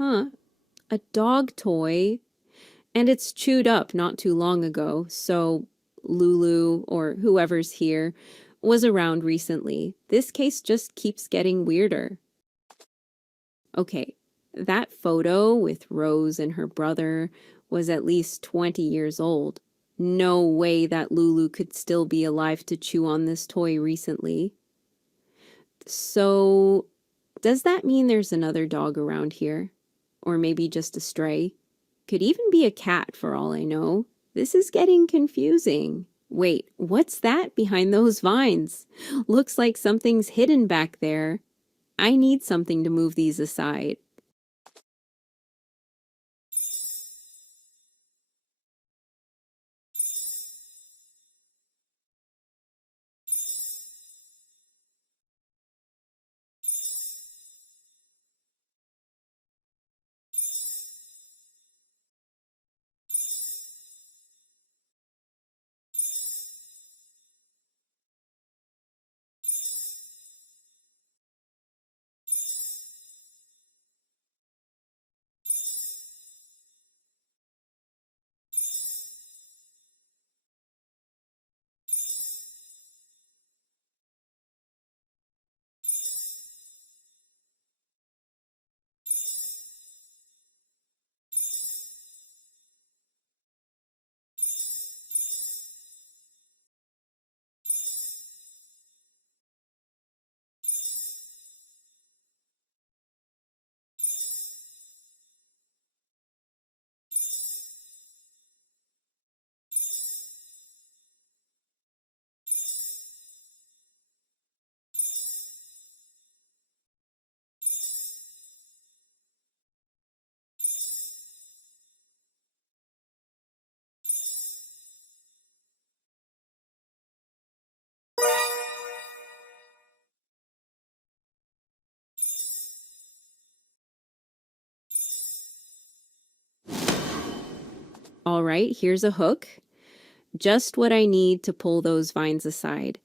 Huh. A dog toy. And it's chewed up not too long ago, so Lulu, or whoever's here, was around recently. This case just keeps getting weirder. Okay, that photo with Rose and her brother was at least 20 years old. No way that Lulu could still be alive to chew on this toy recently. So, does that mean there's another dog around here? Or maybe just a stray? Could even be a cat for all I know. This is getting confusing. Wait, what's that behind those vines? Looks like something's hidden back there. I need something to move these aside. All right, here's a hook. Just what I need to pull those vines aside.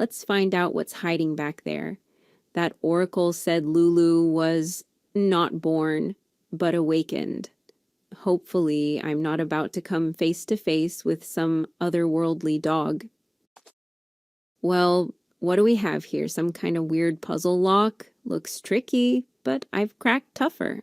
Let's find out what's hiding back there. That oracle said Lulu was not born, but awakened. Hopefully, I'm not about to come face to face with some otherworldly dog. Well, what do we have here? Some kind of weird puzzle lock? Looks tricky, but I've cracked tougher.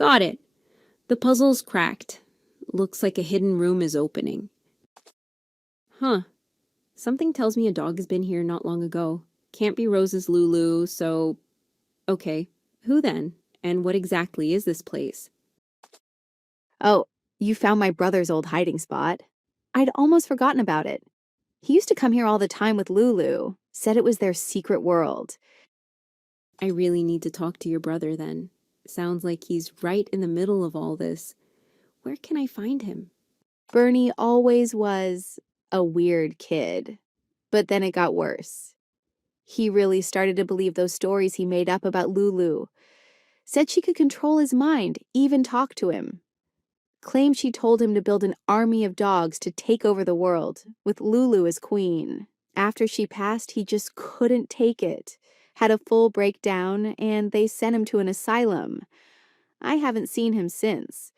Got it. The puzzle's cracked. Looks like a hidden room is opening. Huh. Something tells me a dog has been here not long ago. Can't be Rose's Lulu, so... Okay, who then? And what exactly is this place? Oh, you found my brother's old hiding spot. I'd almost forgotten about it. He used to come here all the time with Lulu, said it was their secret world. I really need to talk to your brother then. Sounds like he's right in the middle of all this. Where can I find him? Bernie always was a weird kid, but then it got worse. He really started to believe those stories he made up about Lulu. Said she could control his mind, even talk to him. Claimed she told him to build an army of dogs to take over the world, with Lulu as queen. After she passed, he just couldn't take it. Had a full breakdown, and they sent him to an asylum. I haven't seen him since.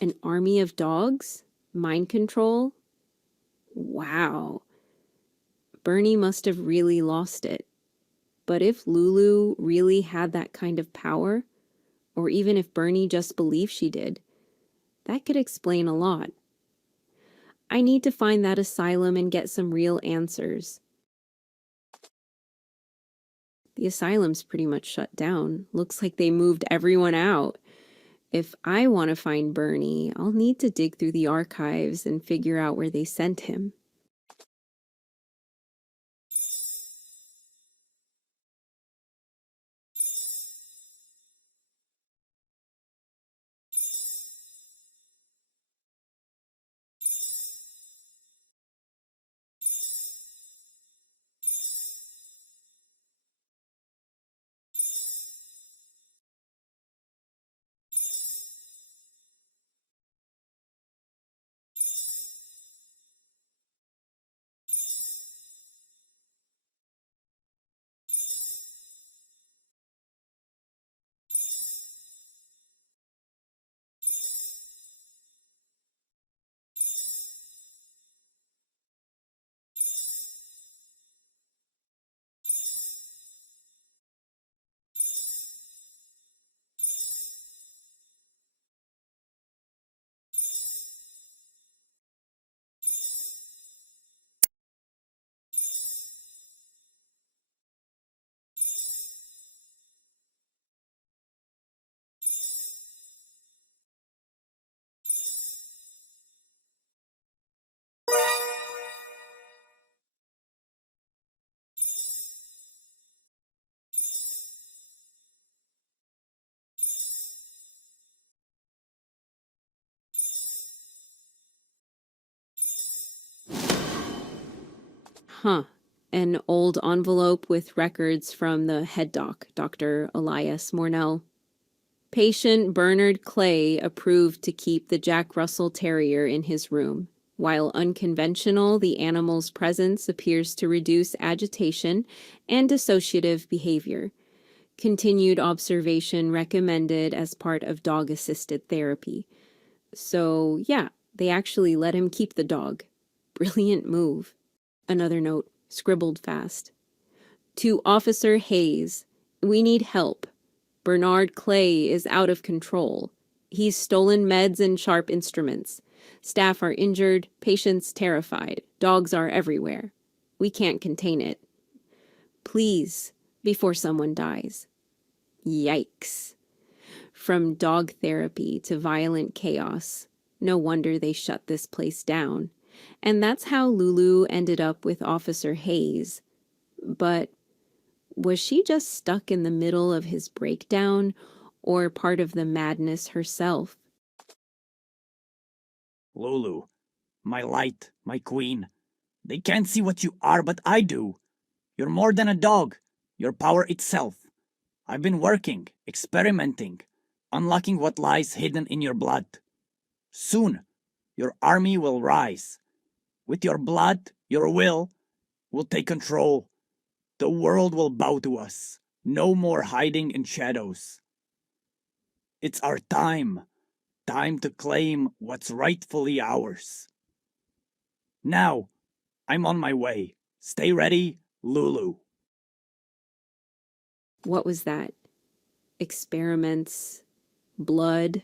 An army of dogs? Mind control? Wow. Bernie must have really lost it. But if Lulu really had that kind of power, or even if Bernie just believed she did, that could explain a lot. I need to find that asylum and get some real answers. The asylum's pretty much shut down. Looks like they moved everyone out. If I want to find Bernie, I'll need to dig through the archives and figure out where they sent him. Huh. An old envelope with records from the head doc, Dr. Elias Mornell. Patient Bernard Clay approved to keep the Jack Russell Terrier in his room. While unconventional, the animal's presence appears to reduce agitation and dissociative behavior. Continued observation recommended as part of dog-assisted therapy. So, yeah, they actually let him keep the dog. Brilliant move. Another note, scribbled fast. To Officer Hayes, we need help. Bernard Clay is out of control. He's stolen meds and sharp instruments. Staff are injured, patients terrified. Dogs are everywhere. We can't contain it. Please, before someone dies. Yikes. From dog therapy to violent chaos. No wonder they shut this place down. And that's how Lulu ended up with Officer Hayes. But was she just stuck in the middle of his breakdown, or part of the madness herself? Lulu, my light, my queen. They can't see what you are, but I do. You're more than a dog. You're power itself. I've been working, experimenting, unlocking what lies hidden in your blood. Soon, your army will rise. With your blood, your will, we'll take control. The world will bow to us. No more hiding in shadows. It's our time. Time to claim what's rightfully ours. Now, I'm on my way. Stay ready, Lulu. What was that? Experiments, blood,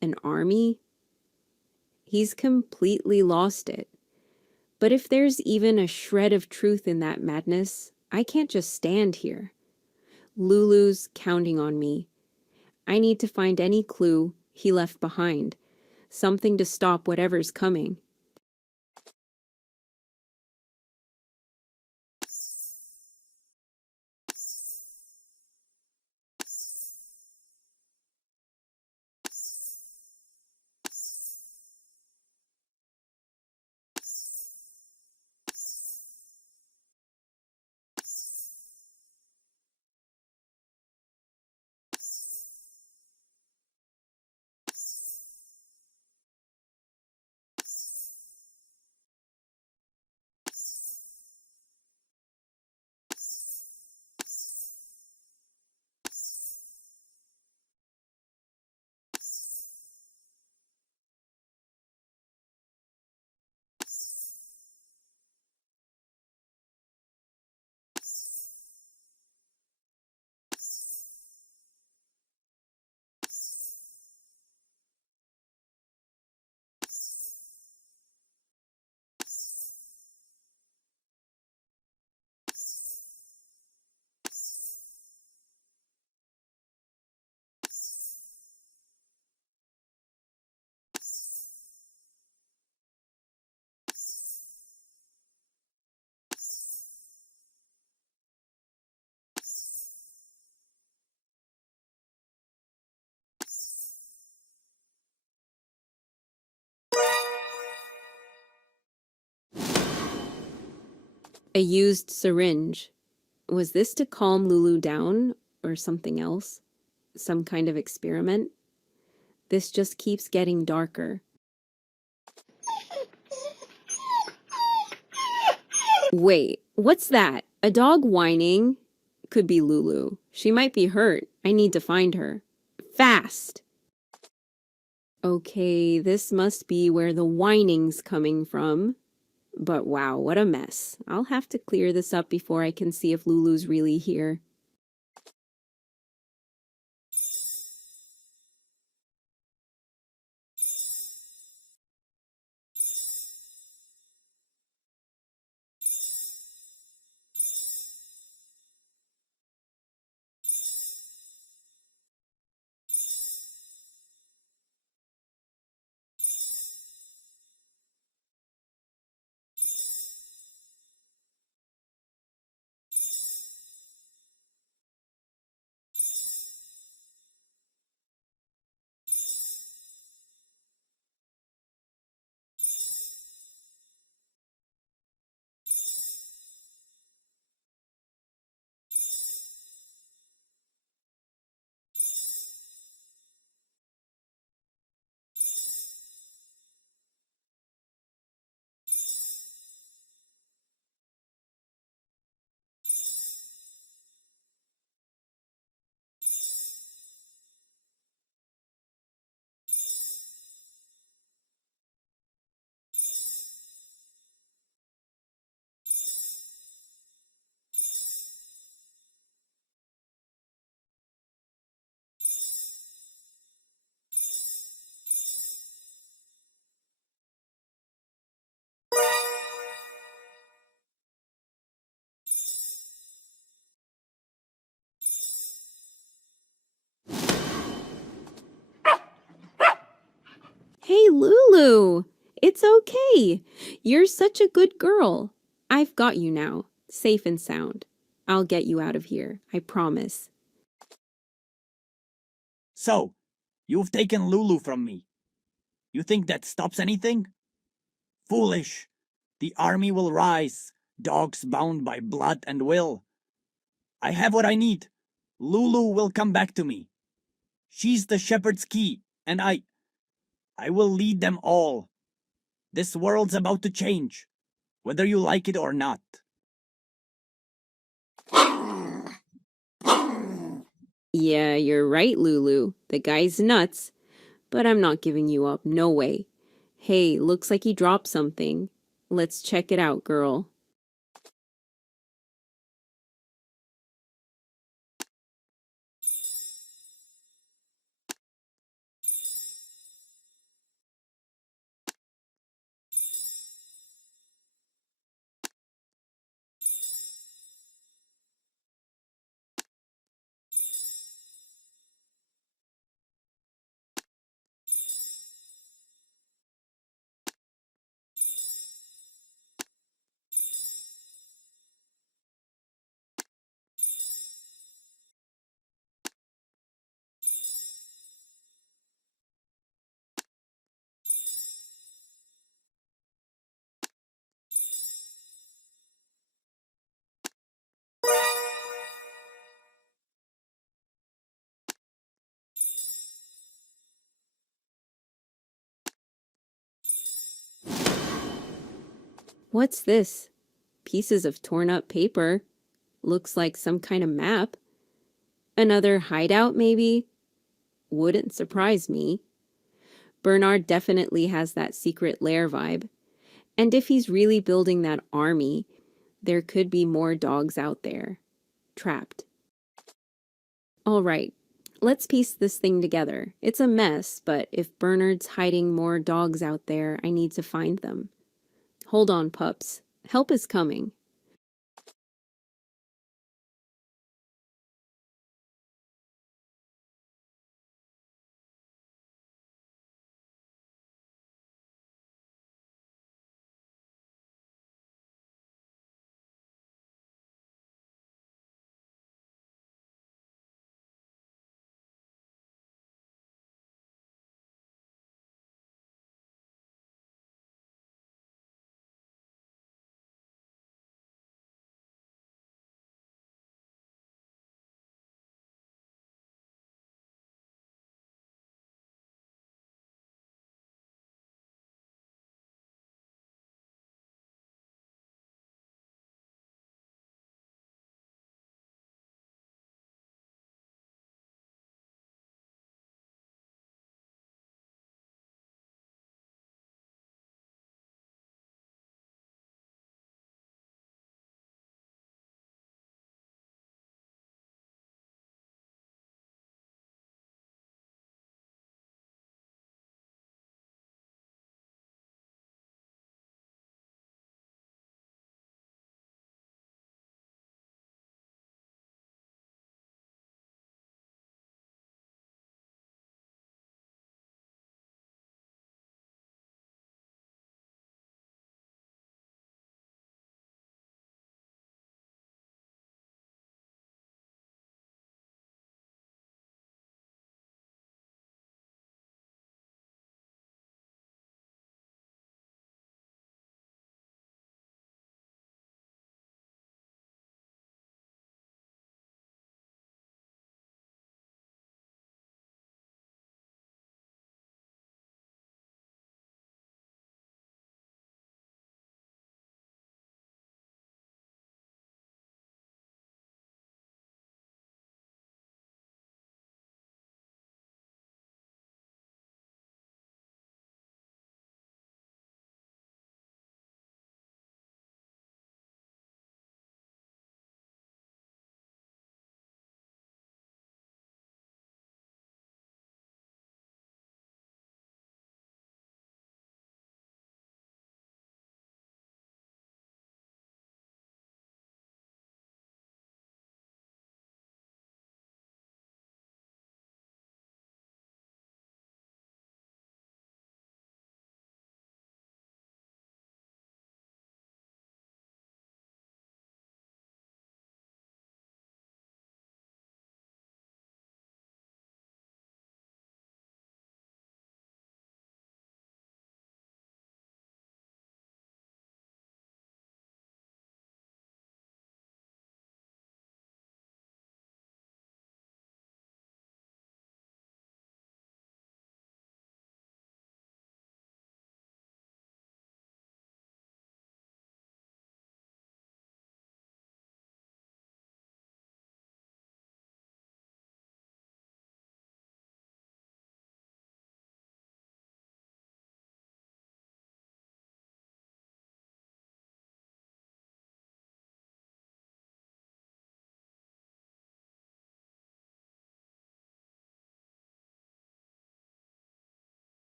an army. He's completely lost it. But if there's even a shred of truth in that madness, I can't just stand here. Lulu's counting on me. I need to find any clue he left behind, something to stop whatever's coming. A used syringe. Was this to calm Lulu down or something else? Some kind of experiment? This just keeps getting darker. Wait, what's that? A dog whining? Could be Lulu. She might be hurt. I need to find her. Fast! Okay, this must be where the whining's coming from. But wow, what a mess. I'll have to clear this up before I can see if Lulu's really here. Hey, Lulu! It's okay. You're such a good girl. I've got you now, safe and sound. I'll get you out of here, I promise. So, you've taken Lulu from me. You think that stops anything? Foolish. The army will rise, dogs bound by blood and will. I have what I need. Lulu will come back to me. She's the shepherd's key, and I will lead them all. This world's about to change, whether you like it or not. Yeah, you're right, Lulu. The guy's nuts. But I'm not giving you up, no way. Hey, looks like he dropped something. Let's check it out, girl. What's this? Pieces of torn up paper. Looks like some kind of map. Another hideout, maybe? Wouldn't surprise me. Bernard definitely has that secret lair vibe. And if he's really building that army, there could be more dogs out there, trapped. All right, let's piece this thing together. It's a mess, but if Bernard's hiding more dogs out there, I need to find them. Hold on, pups. Help is coming.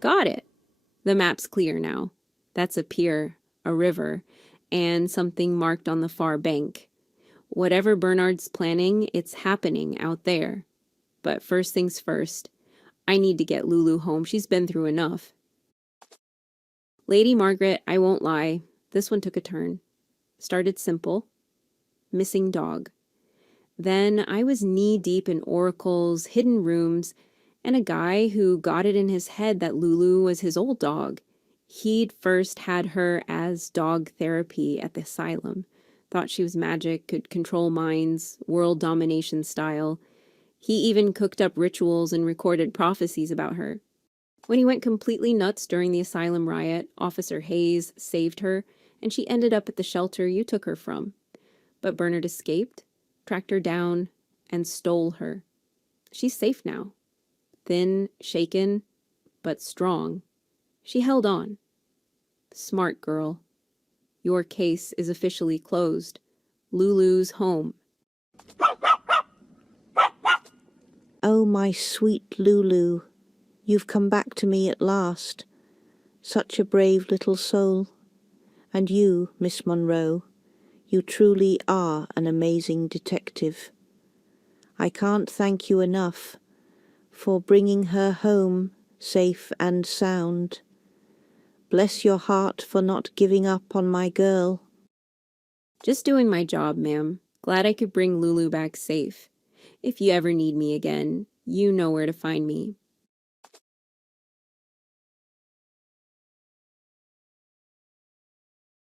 Got it. The map's clear now. That's a pier, a river, and something marked on the far bank. Whatever Bernard's planning, it's happening out there. But first things first, I need to get Lulu home. She's been through enough. Lady Margaret, I won't lie, this one took a turn. Started simple. Missing dog. Then I was knee-deep in oracles, hidden rooms, and a guy who got it in his head that Lulu was his old dog. He'd first had her as dog therapy at the asylum. Thought she was magic, could control minds, world domination style. He even cooked up rituals and recorded prophecies about her. When he went completely nuts during the asylum riot, Officer Hayes saved her, and she ended up at the shelter you took her from. But Bernard escaped, tracked her down, and stole her. She's safe now. Thin, shaken, but strong. She held on. Smart girl. Your case is officially closed. Lulu's home. Oh, my sweet Lulu, you've come back to me at last. Such a brave little soul. And you, Miss Monroe, you truly are an amazing detective. I can't thank you enough for bringing her home safe and sound. Bless your heart for not giving up on my girl. Just doing my job, ma'am. Glad I could bring Lulu back safe. If you ever need me again, you know where to find me.